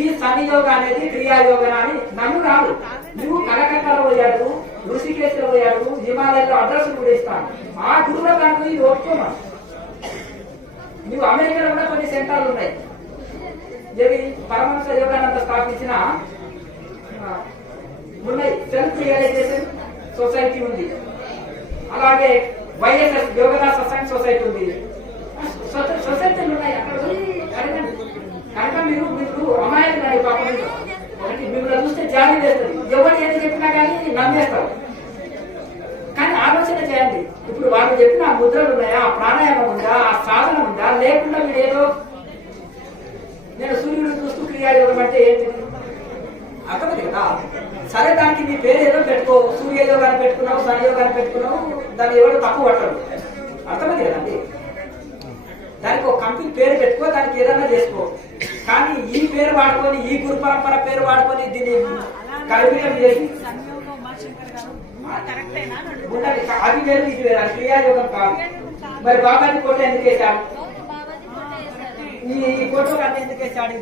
ఈ సంయోగ అనేది క్రియాయోగం అని నన్ను కాదు, నువ్వు కలకత్తాలో పోయాడు, ఋషికేశ్లో పోయాడు, హిమాలయంలో అడ్రస్ కూడా ఇస్తాను. ఆ గురువుల దానికి ఇది ఒప్పుకోమా. నువ్వు అమెరికాలో కూడా కొన్ని సెంటర్లు ఉన్నాయి. ఏవి? పరమహంస యోగానంద స్థాపించిన ఉన్నాయి. సెల్ఫ్ రియలైజేషన్ సొసైటీ ఉంది. అలాగే వైఎస్ఎస్ యోగదాస్ సత్సంగ్ సొసైటీ ఉంది. సొసైటీలు ఉన్నాయి. అక్కడ అడగండి. కనుక మీరు అమాయకులు పాపం. ఒకటి మిమ్మల్ని చూస్తే జాలి వేస్తుంది. ఎవరు ఏది చెప్పినా కానీ నమ్మేస్తారు. కానీ ఆలోచన చేయండి. ఇప్పుడు వాళ్ళు చెప్పిన ఆ ముద్రలు ఉన్నాయా, ఆ ప్రాణాయామం ఉందా, ఆ సాధన ఉందా? లేకుండా మీరు ఏదో నేను సూర్యుడు చూస్తూ క్రియాయోగం అంటే ఏంటి? అర్థమైంది కదా? సరే, దానికి నీ పేరు ఏదో పెట్టుకో. సూర్యయోగాన్ని పెట్టుకున్నావు, సంయోగాన్ని పెట్టుకున్నావు, దాన్ని ఎవరు తక్కువ పట్టడు. అర్థమైంది కదండి? దానికి ఒక కంపెనీ పేరు పెట్టుకో, దానికి ఏదైనా చేసుకో. కానీ ఈ పేరు వాడుకొని, ఈ గురు పరంపర పేరు వాడుకొని దీన్ని కలిపితం చేసి అది వేరు, ఇది వేరు. అది క్రియాయోగం కాదు. మరి బాబాజీ ఫోటో ఎందుకు వేశాడు? ఈ ఫోటో అన్ని ఎందుకు వేశాడు?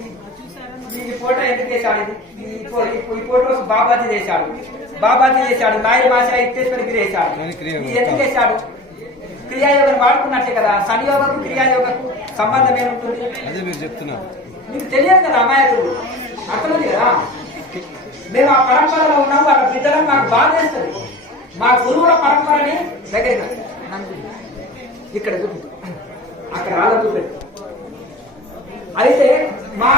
ఈ ఫోటో ఎందుకు వేశాడు? ఈ ఫోటోస్ బాబాజీ వేశాడు. నాయర్ భాష ఇత్తేశ్వరికి వేశాడు. ఎందుకు వేశాడు? క్రియాయోగం వాడుకున్నట్టే కదా. సంయోగకు క్రియాయోగకు సంబంధం ఏముంటుంది? అదే మీరు చెప్తున్నారు. మీకు తెలియదు కదా అమాయకుడు. అర్థమైంది కదా? మేము ఆ పరంపరలో ఉన్నాము. వాళ్ళ బిడ్డలను మాకు బాధ చేస్తుంది. మా గురువుల పరంపరని దగ్గర ఇక్కడ అక్కడ రాళ్ళకు పెట్టు. అయితే మా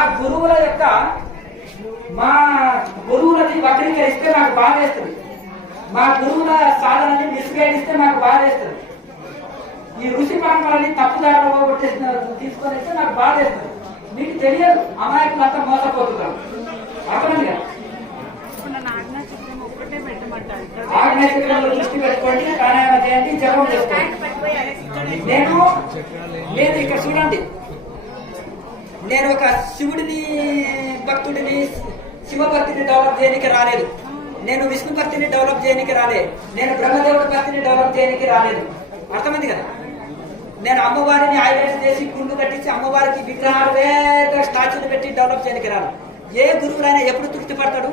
గురువులది వక్రీకరిస్తే నాకు బాధ వేస్తుంది. మా గురువుల సాధనని మిస్గైడ్ ఇస్తే నాకు బాధ వేస్తుంది. ఈ ఋషి పరంపరని తప్పుదారులో తీసుకొని ఇస్తే నాకు బాధ వేస్తుంది. మీకు తెలియదు, అమాయకులంతా మోసపోతున్నారు. అర్థమైంది కదా? ఆజ్ఞాచక్రంలో దృష్టి పెట్టుకోండి, ప్రాణాయామం చేయండి, జపం చేసుకోండి. నేను ఇక్కడ చూడండి, నేను ఒక శివుడిని భక్తుడిని, శివభక్తిని డెవలప్ చేయడానికి రాలేదు. నేను విష్ణు భక్తిని డెవలప్ చేయడానికి రాలేదు. నేను బ్రహ్మదేవుడి భక్తిని డెవలప్ చేయడానికి రాలేదు. అర్థమైంది కదా? నేను అమ్మవారిని హైలైట్ చేసి గుండు కట్టించి అమ్మవారికి విగ్రహాలు వేద స్టాచ్యూలు పెట్టి డెవలప్ చేయడానికి రాను. ఏ గురువులైనా ఎప్పుడు తృప్తి పడతాడు?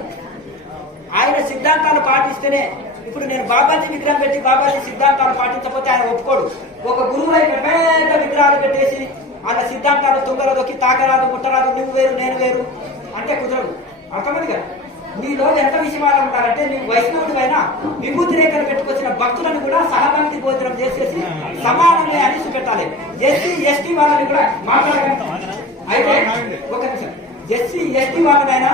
ఆయన సిద్ధాంతాలు పాటిస్తేనే. ఇప్పుడు నేను బాబాజీ విగ్రహం పెట్టి బాబాజీ సిద్ధాంతాలు పాటించకపోతే ఆయన ఒప్పుకోడు. ఒక గురువు అయితే పెద్ద విగ్రహాలు పెట్టేసి ఆయన సిద్ధాంతాలు తుంగలు దొక్కి తాగరాదు, ముట్టరాదు, నువ్వు వేరు నేను వేరు అంటే కుదరదు. అర్థమైంది కదా? నీలో ఎంత విషయాలు ఉంటారంటే నీవు వైష్ణవుడు అయినా విభూతి రేఖలు పెట్టుకొచ్చిన భక్తులను కూడా సహపంక్తి భోజనం చేసేసి సమానమే అని చూపెట్టాలి. ఎస్సీ ఎస్టీ వాళ్ళని కూడా మాట్లాడగలం. అయితే ఒక నిమిషం, ఎస్సీ ఎస్టీ వాళ్ళనైనా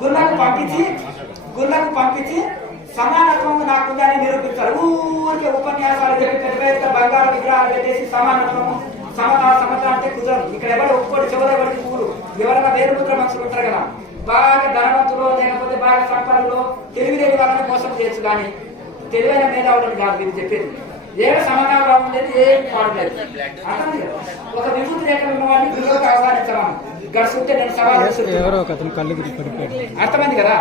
గుళ్ళకు పంపించి సమానత్వం నాకుందని నిరూపించారు. ఊరికే ఉపన్యాసాలు చెప్పి పెద్ద పెద్ద బంగారు విగ్రహాలు పెట్టేసి సమానత్వము సమత అంటే కుదరదు. ఇక్కడ ఎవరు ఒక్కటి చివరి పూలు ఎవరైనా వేరు ముద్ర మనుషులు ఉంటారు కదా, బాగా ధనవంతులు లేకపోతే బాగా సంపన్నులు తెలివిలేని వాళ్ళని మోసం చేయొచ్చు, కానీ తెలివైన మేధావులను కాదు మీరు చెప్పేది. ఏ సమాధానం ఉండేది ఏం పాడలేదు. అర్థం కదా, ఒక విభూతి రేఖలు ఉన్న వాళ్ళని పిల్లలకు అవగాహించమని గడుస్తుంటే నేను సవాల్ అర్థమైంది కదా.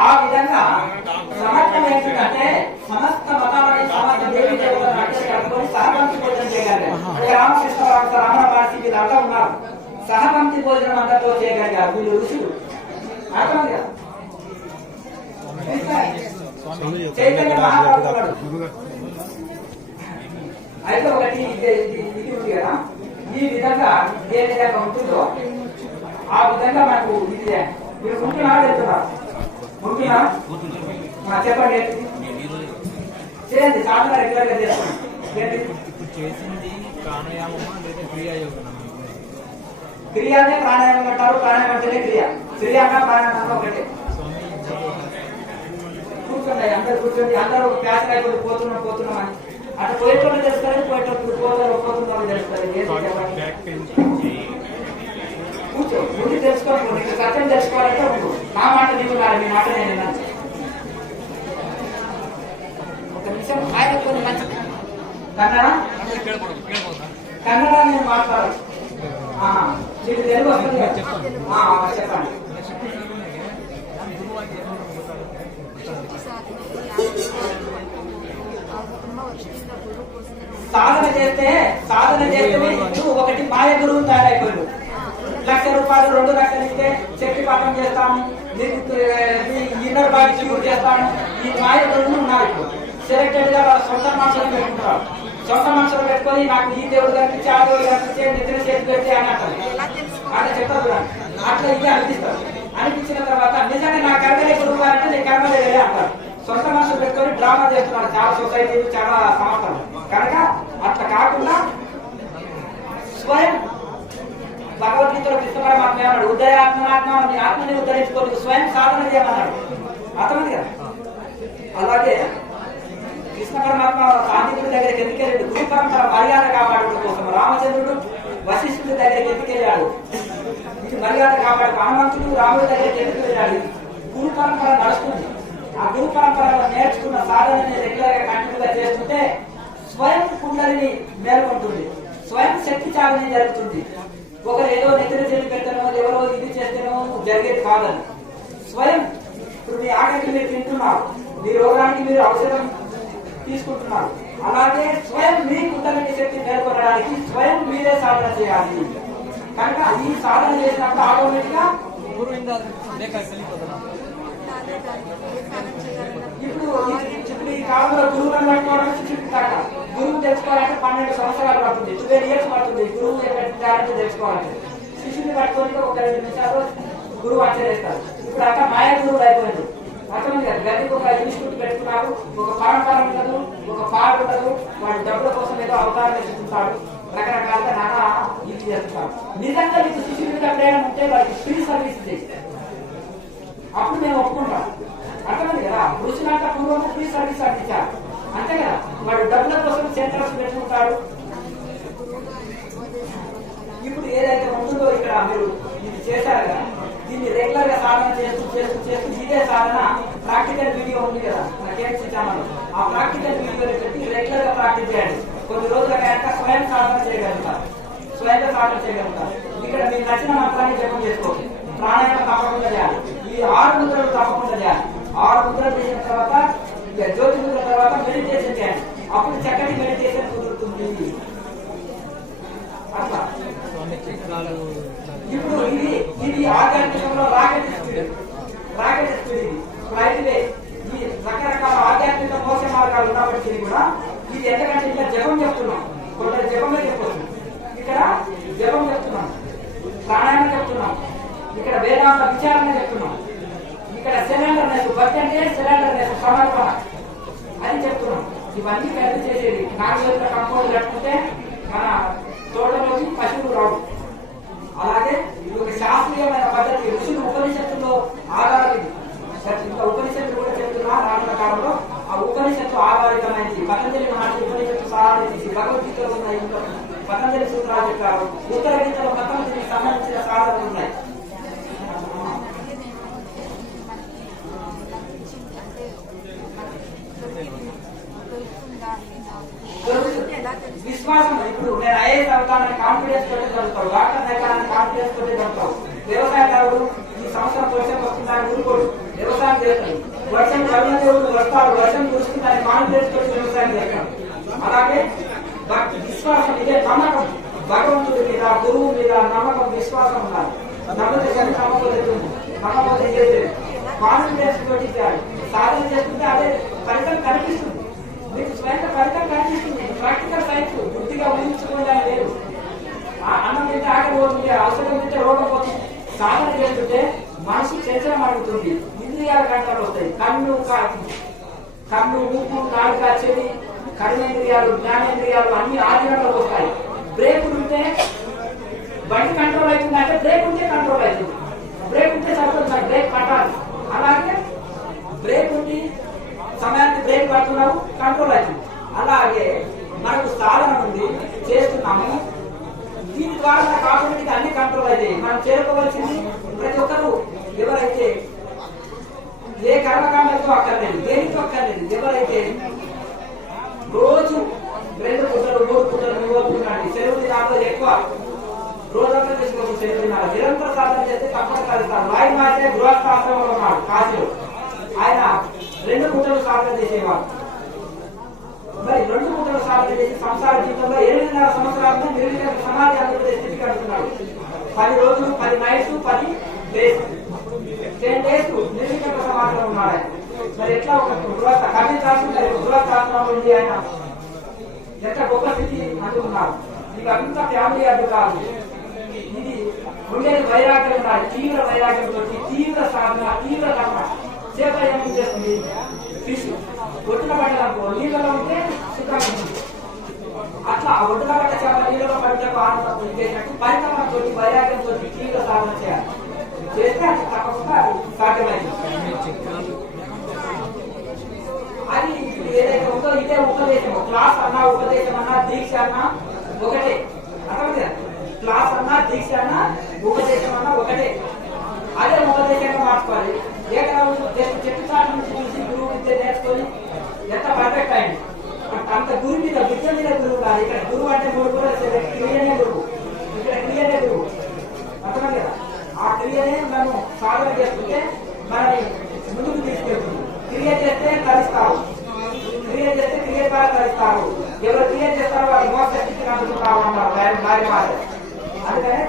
ఆ విధంగా సమర్థం ఏంటంటే సమస్త మతాలని సమస్త దేవి దేవతలను కలుపుకొని సహపంక్తి భోజనం చేయగలిగారు. రామకృష్ణ రమణ మహర్షి వీళ్ళంతా ఉన్నారు, సహపంక్తి భోజనం అందరితో చేయగలిగారు వీళ్ళు ఋషులు. అర్థమైంది కదా. చైతన్య మహాప్రభుడు అయితే ఒకటి ఇది ఉంది కదా, ఈ విధంగా ఏ విధంగా ఉంటుందో ఆ విధంగా మనకు ఇది మీరు ఉంటున్నారు వెళ్తున్నారు ఉంటున్నా చెప్పండి చేయండి. సాధన రెగ్యులర్ గా చేసుకోండి. చేసింది ప్రాణాయామమా లేదా క్రియాయోగమా? క్రియానే ప్రాణాయామం అంటారు, ప్రాణాయామం అంటేనే క్రియ, క్రియ అన్నా ప్రాణాయామం ఒకటే. కూర్చోండి అందరు కూర్చోండి, అందరూ ప్యాసర్ అయిపోయి పోతున్నాం అని అట్లా పోయేటోళ్ళు తెలుస్తుంది, పోయేటప్పుడు పోతున్నాం తెలుస్తుంది. కూర్చో ముందు తెలుసుకోవాలి, నీకు సత్యం తెలుసుకోవాలంటే ఉండు. నా మాట నీకు కాదు, మీ మాట నేను ఒక నిమిషం. ఆయన కొన్ని మంచి కన్నడ నేను మాట్లాడాలి, మీకు తెలుగు వస్తుంది చెప్పండి. సాధన చేస్తే ఇప్పుడు ఒకటి మాయ గురువు తయారైపోయాడు. 1,00,000 రూపాయలు 2 లక్షలు ఇస్తే శక్తి పాఠం చేస్తాము, ఇన్నర్ బాడీ క్యూర్ చేస్తాము. ఈ మాయ గురువులు ఉన్నారు. ఇప్పుడు సెలెక్టెడ్ గా వాళ్ళ సొంత మనుషులు పెట్టుకుంటారు. సొంత మనుషులు పెట్టుకొని నాకు ఈ దేవుడు కనిపించి ఆ దేవుడు కనిపించే నిద్ర చేతి పెడితే అని అంటారు. అట్లా చెప్తారు, అట్లా ఇది అనిపిస్తారు. అనిపించిన తర్వాత నిజంగా నా కర్మలే గురువు అంటే నీ కర్మలే అంటారు. సొంత మనుషులు పెట్టుకొని డ్రామా చేస్తున్నారు చాలా సొసైటీలు, చాలా సంస్థలు. కనుక అట్లా కాకుండా స్వయం భగవద్గీతలో కృష్ణ పరమాత్మ అన్నాడు, ఉదయాత్మనాత్మ నీ ఆత్మని ఉద్ధరించుకోవాలి, స్వయం సాధన చేయమన్నాడు. అర్థమైంది కదా. అలాగే కృష్ణ పరమాత్మ సాంతికుడి దగ్గరికి ఎందుకెళ్ళాడు? గురు పరంపర మర్యాద కాపాడడం కోసం రామచంద్రుడు వశిష్ఠుడి దగ్గరికి ఎందుకెళ్ళాడు? ఇది మర్యాద కాపాడు. హనుమంతుడు రాముడి దగ్గరికి ఎందుకు వెళ్ళాడు? గురు పరంపర నడుస్తుంది. ఆ గురు పరంపరలో నేర్చుకున్న సాధనని రెగ్యులర్ గా కంటిన్యూగా చేస్తుంటే స్వయం కుండలిని మేల్కొంటుంది, స్వయం శక్తి చాలని జరుగుతుంది. ఒకరు ఏదో నిద్ర చేసి పెట్టనో ఎవరో ఇది చేస్తేనో జరిగేది కాదని స్వయం. ఇప్పుడు మీ ఆకలికి మీరు తింటున్నారు, మీ రోగానికి మీరు ఔషధం తీసుకుంటున్నారు. అలాగే స్వయం మీ కుండలిని శక్తి మేల్కొనడానికి స్వయం మీరే సాధన చేయాలి. కనుక ఈ సాధన చేసినప్పుడు ఆటోమేటిక్ గా ఇప్పుడు ఈ కాలంలో గురువులను పట్టుకోవడం శిక్షిస్తాక గురువు తెలుసుకోవాలంటే 12 సంవత్సరాలు పడుతుంది, 12 years పడుతుంది గురువు ఎక్కడ తెలుసుకోవాలంటే. శిష్యుని పట్టుకొని ఒక 2 నిమిషాలు గురువు ఆచరిస్తారు. ఇప్పుడు అక్కడ మాయ గురువులు అయిపోయింది. అర్థమైంది కదా. గదికి ఒక ఇన్స్టిట్యూట్ పెట్టుకున్నారు, ఒక పరంపర ఉండదు, ఒక పాట ఉండదు. వాడు డబ్బుల కోసం ఏదో అవతారం వేసుకుంటాడు, రకరకాలుగా నానా ఇది చేస్తుంటారు. నిజంగా మీకు శిష్యుడిగా ప్రేరణ ఉంటే వారికి ఫ్రీ సర్వీస్ చేస్తారు, అప్పుడు మేము ఒప్పుకుంటాం. అర్థమైంది కదా. ఋషులంతా పూర్వం ఫ్రీ సర్వీస్ అందించారు, అంతే కదా. వాడు డబ్బుల కోసం సెంటర్స్ పెట్టుకుంటాడు. ఇప్పుడు ఏదైతే ఉంటుందో ఇక్కడ మీరు ఇది చేశారు కదా, దీన్ని రెగ్యులర్ గా సాధన చేస్తూ ఇదే సాధన ప్రాక్టికల్ వీడియో ఉంది కదా మన కేఎంసీ ఛానల్, ఆ ప్రాక్టికల్ వీడియోని పెట్టి రెగ్యులర్ గా ప్రాక్టీస్ చేయండి. కొన్ని రోజుల కనుక స్వయం సాధన చేయగలుగుతారు, స్వయంగా సాధన చేయగలుగుతారు. ఇక్కడ మీకు నచ్చిన మంత్రాన్ని జపం చేసుకోండి. ప్రాణాయామం తప్పకుండా చేయాలి. ఈ 6 ముద్రలు తప్పకుండా చేయాలి. 6 ముద్రలు చేసిన తర్వాత జ్యోతి ముద్ర తర్వాత మెడిటేషన్ చేయాలి. అప్పుడు చక్కటి మెడిటేషన్ కుదురుతుంది. అట్లా ఇప్పుడు ఇది ఆధ్యాత్మికంలో రాకెట్ స్పీడ్ ఫ్లైట్ వే. ఈ రకరకాల ఆధ్యాత్మిక మోస మార్గాలు ఉన్నప్పటికీ కూడా ఇది ఎంతకంటే ఇంకా జపం చెప్తున్నాం, కొందరు జపమే చెప్పొచ్చు, ఇక్కడ జపం చెప్తున్నాం. అదే చెప్తున్నాం. ఇక్కడ సిలిండర్నెస్ భక్తి అంటే సిలిండర్నెస్ సమర్పణ అని చెప్తున్నాం. ఇవన్నీ కలిసి చేసేది 4 రోజుల కంపౌండ్ కట్టుకుంటే మన తోటలోకి పశువులు రావు. అలాగే ఇది ఒక శాస్త్రీయమైన పద్ధతి. ఋషులు ఉపనిషత్తుల్లో ఆధారం. ఇంకా ఉపనిషత్తులు కూడా చెప్తున్నా రానున్న కాలంలో ఆ ఉపనిషత్తు ఆధారితమైనది. పతంజలి మహర్షి ఉపనిషత్తు సహాయం చేసి భగవద్గీతలో ఉన్నాయి, పతంజలి సూత్రాలు చెప్పారు. ఉత్తర గీతలో మొత్తం దీనికి సంబంధించిన సాధనలు ఉన్నాయి. విశ్వాసం. ఇప్పుడు నేను ఐఏఎస్ అవుతానని కాన్ఫిడెన్స్ తోటి చదువుతావు, డాక్టర్ అవుతానని కాన్ఫిడెన్స్ తోటి చదువుతావు. వ్యవసాయదారుడు ఈ సంవత్సరం వర్షం వస్తుందని ఊరుకోడు, వ్యవసాయం చేస్తాడు. వర్షం దేవుడు వస్తాడు, వర్షం కురుస్తుందని కాన్ఫిడెన్స్ తోటి వ్యవసాయం చేస్తాడు. అలాగే విశ్వాసం, ఇదే నమ్మకం. భగవంతుడి మీద, గురువు మీద నమ్మకం, విశ్వాసం ఉండాలి. నమ్మకం నమ్మకపోతే చేసేది కాన్ఫిడెన్స్ తోటి సాధన చేస్తుంటే అదే ఫలితం కనిపిస్తుంది. మీకు స్వయంగా ఫలితం కనిపిస్తుంది. ప్రాక్టికల్ సైన్స్ బుద్ధిగా ఊహించుకోవడానికి లేదు. అన్నం తింటే ఆకలి పోతుంది, అవసరం తింటే రోగం పోతుంది. సాధన చేస్తుంటే మనసు చర్చన అడుగుతుంది, ఇంద్రియాల కంట్రోల్ వస్తాయి. కన్ను మూపు నాలుక చెవి కర్మేంద్రియాలు జ్ఞానేంద్రియాలు అన్ని ఆధీనంలో వస్తాయి. బ్రేకులు ఉంటే బండి కంట్రోల్ అవుతుంది అంటే బ్రేక్ ఉంటే కంట్రోల్ అవుతుంది. బ్రేక్ ఉంటే సరిపోతుంది, బ్రేక్ పట్టాలి. అలాగే బ్రేక్ ఉంది, సమయానికి బ్రేక్ పడుతున్నాము, కంట్రోల్ అవుతుంది. అలాగే మనకు సాధన ఉంది, చేస్తున్నాము. దీని ద్వారా మనకు ఆటోమేటిక్ అన్ని కంట్రోల్ అవుతాయి. మనం చేరుకోవాల్సింది ప్రతి ఒక్కరు ఎవరైతే ఏ కర్మకాండలతో అక్కర్లేదు, దేనితో అక్కర్లేదు, ఎవరైతే రోజు 2 పూటలు 3 పూటలు 3 పూటలు సెలవు దినాల్లో ఎక్కువ రోజంతా తీసుకోవచ్చు. సెలవు దినాలు నిరంతర సాధన చేస్తే తప్పక కలుస్తారు. లాయి మాటే గృహస్థాశ్రమంలో ఉన్నాడు కాశీలో. ఆయన 2 పూటలు సాధన చేసేవాడు. మరి 2 పూటలు సాధన చేసి సంసార జీవితంలో 8.5 సంవత్సరాలతో నిర్విఘ్న సమాధి అందుకునే స్థితికి అంటున్నాడు. 10 రోజులు 10 నైట్స్ 10 డేస్ 10 డేస్ నిర్విఘ్న సమాధిలో ఉన్నాడు ఆయన. మరి ఎట్లా ఒక గృహస్థ గృహస్థాశ్రమం ఉంది ఆయన ఎంత గొప్ప స్థితి అందుకున్నారు. ఇది అంత ఫ్యామిలీ అడ్డు కాదు, ఇది ఉండేది వైరాగ్యం ఉండాలి. తీవ్ర వైరాగ్యంతో తీవ్ర సాధన, తీవ్ర కర్మ. చేప ఏం చేస్తుంది, ఫిష్ ఒడ్డున పడ్డదనుకో నీళ్ళలో ఉంటే శుభ్రంగా ఉంటుంది. అట్లా ఒడ్డున పడ్డ చేప నీళ్ళలో పడ్డకు ఆనందం చేసినట్టు పరిణామంతో వైరాగ్యంతో తీవ్ర సాధన చేయాలి. చేస్తే అది తప్పకుండా అది సాధ్యమైంది. అది ఏదైతే ఉందో ఇదే ఉపదేశం. క్లాస్ అన్నా ఉపదేశం అన్నా దీక్ష అన్నా ఒకటే. అర్థమైంది. క్లాస్ అన్నా దీక్ష అన్నా ఉపదేశం అన్నా ఒకటే. అదే ఉపదేశంగా మార్చుకోవాలి. ఏకరావు చెట్టు చాటు నుంచి చూసి గురువు విద్య నేర్చుకొని ఎంత పర్ఫెక్ట్ అయింది. అంత గురువు మీద విద్య మీద గురువు కాదు. ఇక్కడ గురువు అంటే 3 కూడా క్రియనే గురువు, ఇక్కడ క్రియనే గురువు. అర్థమైంది కదా. ఆ క్రియనే మనం సాధన చేసుకుంటే మనని ముందుకు తీసుకెళ్తుంది. క్రియ చేస్తే తరిస్తారు, క్రియ చేస్తే క్రియ ద్వారా తరిస్తారు. ఎవరు క్రియ చేస్తారో వాళ్ళు మోక్షస్థితిని అందుకుంటారు అన్నారు వారి మాట. అందుకనే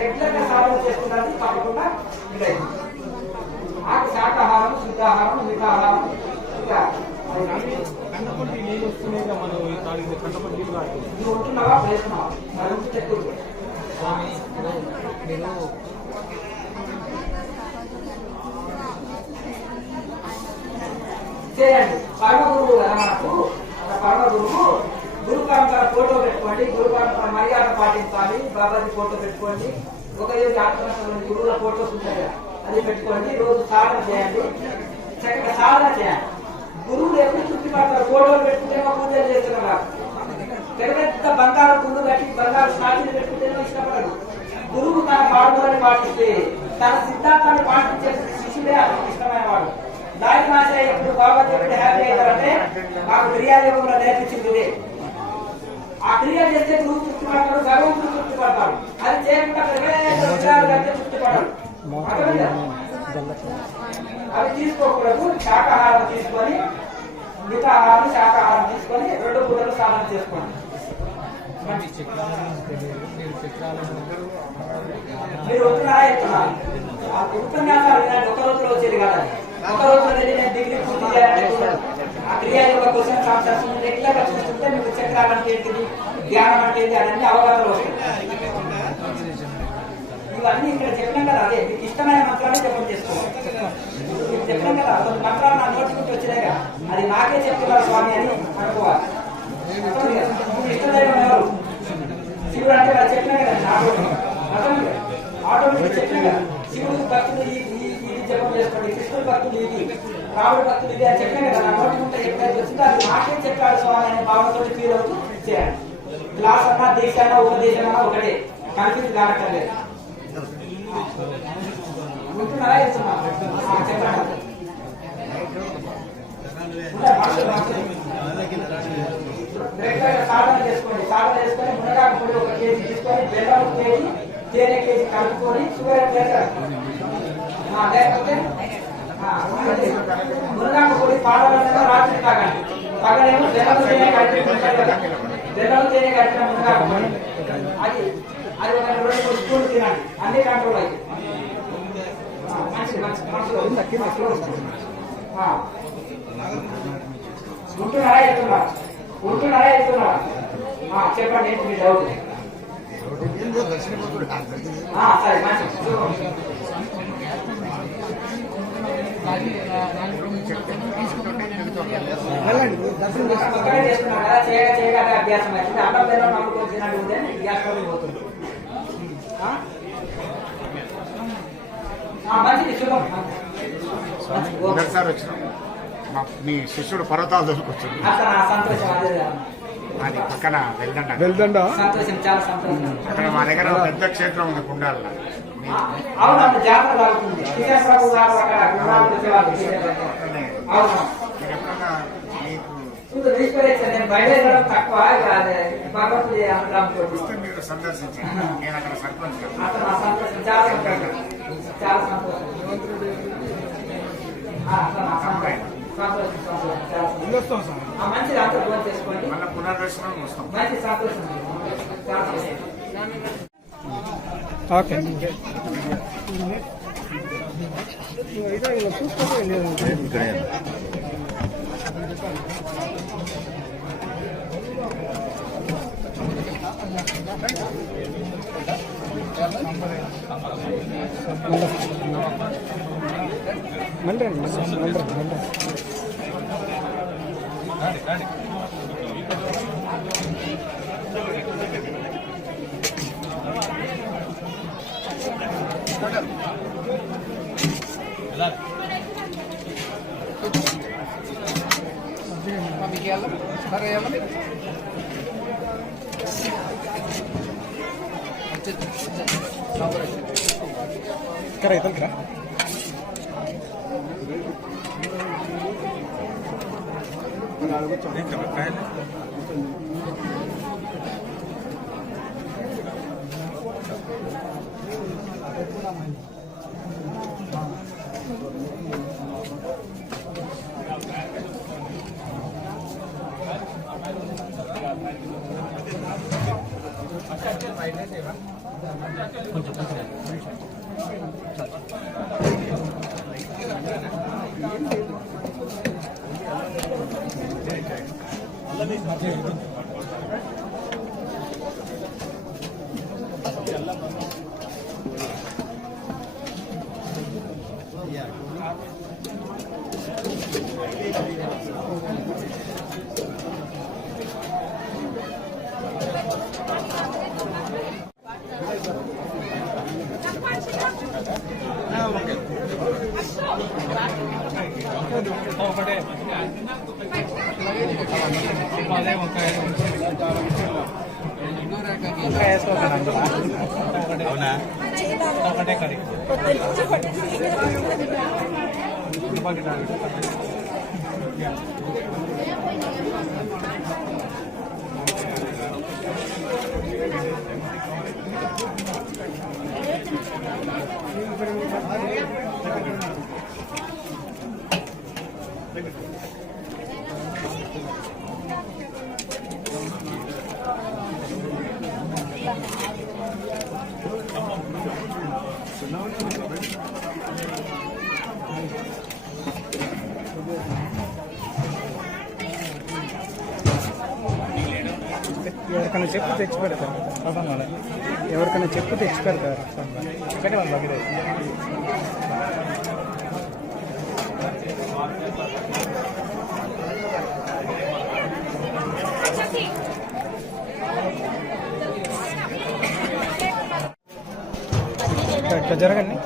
రెగ్యులర్ గా సాధన చేస్తున్నది తప్పకుండా ఇదైంది. ఆకు శాకాహారం, శుద్ధాహారం, మితాహారం. ఇంకా నువ్వు ఉంటున్నావా వేస్తున్నావా మరి ఉంటే చెట్టు చేయండి. పరమ గురువు కదా మనకు. పరమ గురువు గురు పరంపర ఫోటో పెట్టుకోండి, గురు పరంపర మర్యాద పాటించాలి. బాబాజీ ఫోటో పెట్టుకోండి, ఒక యోగి ఆత్మహత్య గురువుల ఫోటోస్ ఉంటాయి కదా అది పెట్టుకోండి. రోజు సాధన చేయండి, చక్కగా సాధన చేయాలి. గురువులు ఎప్పుడు తృప్తి పడతారు, ఫోటోలు పెట్టుకుంటే పూజలు చేస్తున్నారు. పెద్ద బంగారు గుండు కట్టి బంగారు స్టాచ్యూలు పెట్టుకుంటేనే ఇష్టపడరు. గురువు తన పాడుదలని పాటిస్తే, తన సిద్ధాంతాన్ని పాటించే శిష్యుడే అతనికి ఇష్టమైన వాడు. దాని మాస ఎప్పుడు బాబాజీ ఎప్పుడు హ్యాపీ అవుతారంటే మాకు క్రియాయోగంలో నేర్పించింది ఇదే. ఆ క్రియ చేస్తే గురువు తృప్తి పడతాడు, భగవంతుడు తృప్తి పడతాడు. అది చేయకుండా తృప్తి పడడు. అవి తీసుకోకూడదు. శాకాహారం తీసుకొని మితాహారం శాకాహారం తీసుకొని 2 పూటలు సాధన చేసుకోండి. మీరు వస్తున్నారా చెప్తున్నారు. ఆ ఉపన్యాసాలు వినండి, ఒక రోజులో వచ్చేది కదా. ఒక రోజులో నేను డిగ్రీ పూర్తి చేయాలంటే ఆ క్రియాయోగ క్వశ్చన్స్ ఆన్సర్స్ రెగ్యులర్ గా చూస్తుంటే మీకు చక్రాలు అంటే ఏంటిది, ధ్యానం అంటే ఏంటి, అదన్నీ అవగాహన వస్తుంది. ఇవన్నీ ఇక్కడ చెప్పినాం కదా, అదే మీకు ఇష్టమైన మంత్రాన్ని జపం చేసుకోవాలి. మీకు చెప్పినాం కదా కొన్ని మంత్రాలు నా నోటి నుంచి వచ్చినాయిగా, అది నాకే చెప్తున్నారు స్వామి అని అనుకోవాలి. ఇష్టదైవం ఎవరు? శివుడు అంటే వాళ్ళు చెప్పినా కదా ఆటోమేటిక్ చెప్పినా కదా. శివుడు భక్తులు ఇది జపం చేసుకోండి, కృష్ణుడు భక్తులు ఇది, రాముడు భక్తులు ఇది అని చెప్పినా కదా. నా నోటి నుంచి ఎప్పుడైతే వచ్చిందో అది నాకే చెప్పాడు స్వామి అనే భావనతో ఫీల్ అవుతూ చేయాలి. క్లాస్ అన్నా దీక్ష అన్నా ఉపదేశం అన్నా ఒకటే, కన్ఫ్యూజ్ కానక్కర్లేదు. ఉంటున్నారా ఇస్తున్నారా? చెప్పండి. సాధన చేసుకోండి. సాధన చేసుకొని మునగాకు పొడి 1 కేజీ తీసుకొని, బెల్లం 1 కేజీ, తేనె కేజీ కలుపుకొని షుగర్ లేకపోతే మునగాకు పొడి పాడవలసిన రాత్రి తాగండి. పగలేమో బెల్లం తేనె కలిపి బెల్లం తేనె కలిపిన మునగాకు పొడి అది అది ఒక 2 స్పూన్లు తినండి, అన్ని కంట్రోల్ అయితే మంచిది. ఉంటున్నారా వెళ్తున్నారా? ఉంటున్నారా వెళ్తున్నారా? చెప్పండి ఏంటి మీ డౌట్? సరే మంచిది. కొత్తగా చేస్తున్నాం కదా, చేయగా అభ్యాసం అవుతుంది. అన్నం బెల్లం నమ్ముకొని తినట్టు గ్యాస్ ట్రబుల్ పోతుంది. మంచిది శుభం. సార్ వచ్చినాం, మీ శిష్యుడు పర్వతాలు దొరికొచ్చింది, సంతోషం. అది పక్కన వెళ్దండ. సంతోషం, చాలా సంతోషం. అక్కడ మా దగ్గర పెద్ద క్షేత్రం ఉంది కుండాలలో. అవునవును, జాతర జరుగుతుంది. కిషన్ ప్రభు గారు అక్కడ గుండాలు చేసేవాళ్ళు. అవును, నేను బయలుదేరడం తక్కువ, భగవంతుడి అనుగ్రహం మీరు సందర్శించండి. నేను అక్కడ సర్పంచ్. సంతోషం, చాలా సంతోషం, చాలా సంతోషం. మంచిది, అంతా ఫోన్ చేసుకోండి. మళ్ళీ పునర్దర్శనం వస్తాం. మంచి సంతోషం, చాలా సంతోషం. ఓకే ఇక్కడ అవునా ఒకటే కడి ఎవరికైనా చెప్పు తెచ్చి పెడతారు ఎవరికైనా చెప్పు తెచ్చి పెడతారు ఇట్లా జరగండి.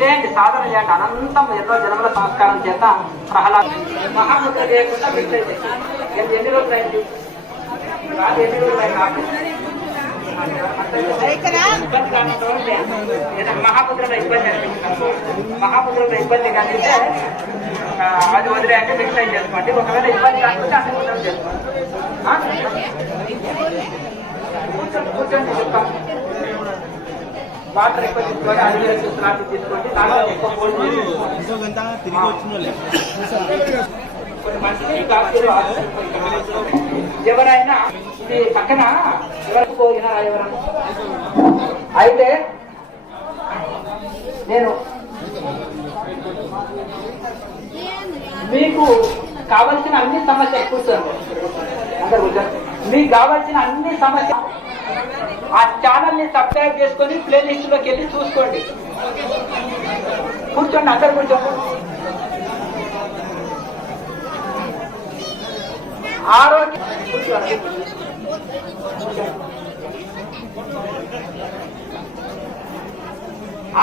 చేయండి, సాధన చేయండి. అనంతం ఎన్నో జన్మల సంస్కారం చేత ప్రహ్లాద మహాముద్ర చేయకుండా పెట్టేది. ఎన్ని రోజులు అయింది? రాదు, ఎన్ని రోజులు అయింది? మహాముద్రలో ఇబ్బంది అనిపిస్తుంది. మహాముద్రలో ఇబ్బంది కలిగితే అది వదిలే అంటే మిక్స్ అయి చేసుకోండి. ఒకవేళ ఇబ్బంది కాకపోతే అన్ని ముద్రలు చేసుకోండి. కూర్చొని చెప్తాను. వాటర్ ఎక్కువ తీసుకోండి, అది చూస్తున్నట్టు తీసుకోండి. దాంట్లో ఎక్కువ కోల్డ్ తిరిగి వచ్చిన కొన్ని మంచి కాకులు ఎవరైనా ఇది పక్కన ఎవరికి పోయినా ఎవరన్నా అయితే నేను మీకు కావలసిన అన్ని సమస్య కూర్చోండి. అందరు కూర్చోండి. మీకు కావలసిన అన్ని సమస్య ఆ ఛానల్ ని సబ్స్క్రైబ్ చేసుకొని ప్లే లిస్ట్ లోకి వెళ్ళి చూసుకోండి. కూర్చోండి, అందరు కూర్చోండి. ఆరోగ్య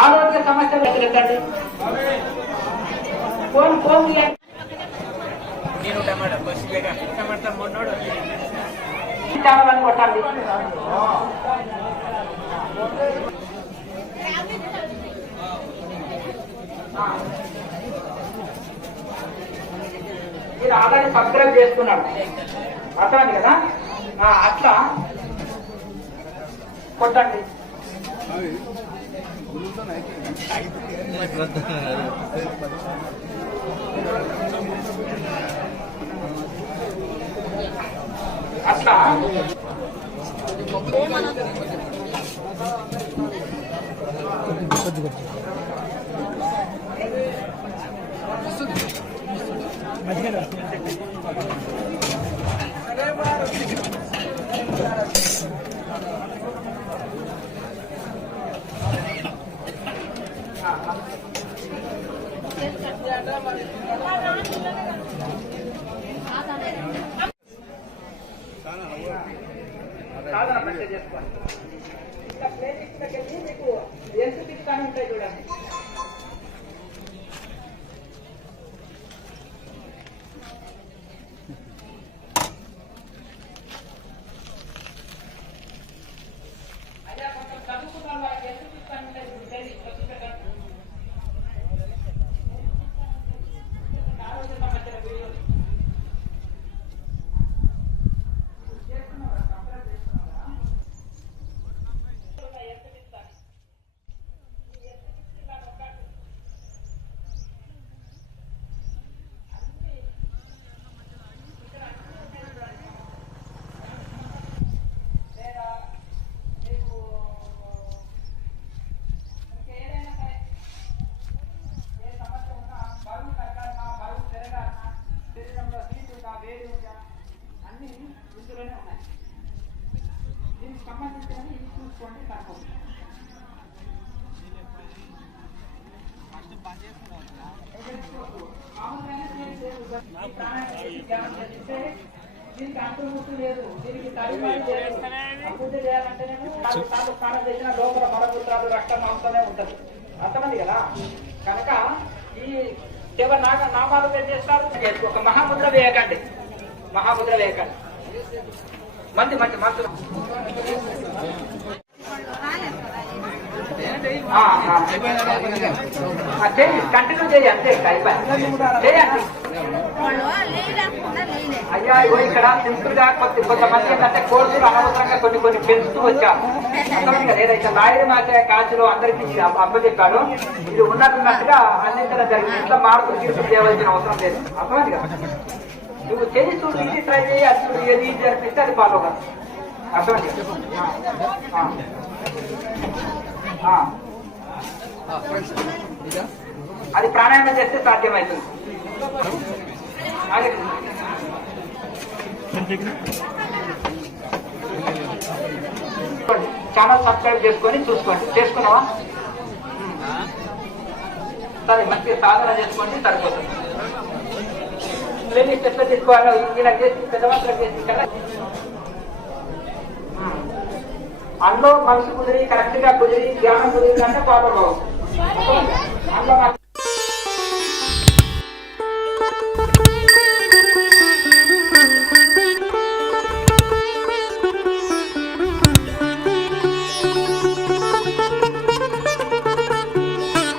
ఆరోగ్య సమస్యలు ఎదురెత్తండి. ఫోన్ ఫోన్ నేను టమాటా మొన్నోడు ఛానల్ అని కొట్టండి. మీరు ఆల్రెడీ సబ్స్క్రైబ్ చేసుకున్నాడు, అర్థమైంది కదా? అట్లా కొట్టండి. అట్లా సాధన మెసేజ్ చేసుకోండి. ఇట్లా ప్లేలిస్ట్ దగ్గరికి మీకు ఎంత కానీ ఉంటాయి చూడండి. అయ్యా కొంచెం చదువుకున్న వాళ్ళకి ఎంత కానీ ఉంటాయి ఆరోగ్య సమస్యల వీడియో అన్ని ఇందులోనే ఉన్నాయి. దీనికి సంబంధించినవి ఇవి చూసుకోండి. దీనికి అంటుముట్టు లేదు, దీనికి అభివృద్ధి చేయాలంటేనేమో 4 సార్లు స్నానం చేసిన లోపల మలమూత్రాలు రక్తం మాంసమే ఉంటుంది. అర్థమైంది కదా? కనుక ఈ నామాలు చేస్తారు. ఒక మహాముద్ర వేయకండి, మహాముద్ర వేయకండి. మంచి మంచి మంత్రులు కంటిన్యూ చేయి, అంతే చేయండి. అయ్యా ఇగో ఇక్కడ సింపుల్ గా కొంతమంది ఏంటంటే కోర్సులు అనవసరంగా కొన్ని పెంచుతూ వచ్చారు. అర్థమైంది కదా? ఏదైతే లాయర్ మాసే కాచులో అందరికీ అప్పచెప్పాడు, ఇది ఉన్నట్టుగా అందించడం జరిగింది. ఇంట్లో మార్పులు తీర్పులు చేయవలసిన అవసరం లేదు. అర్థమైంది కదా? నువ్వు చేసి చూడు, ఇది ట్రై చేయి, అది చూడు, ఏది ఇది అనిపిస్తే అది ఫాలో కాదు. అర్థమైంది. అది ప్రాణాయామం చేస్తే సాధ్యమవుతుంది. ఛానల్ సబ్స్క్రైబ్ చేసుకొని చూసుకోండి. చేసుకున్నావా? సరే, మంచిగా సాధన చేసుకోండి, సరిపోతుంది. ప్లేలిస్ట్ ఎట్లా తీసుకోవాలో ఇలా చేసి పెద్దవాళ్ళకి చేసి కదా అందులో మనసు కుదిరి కరెక్ట్ గా కుదిరి ధ్యానం కుదిరి అంటే ప్రాబ్లం అవుతుంది. అందులో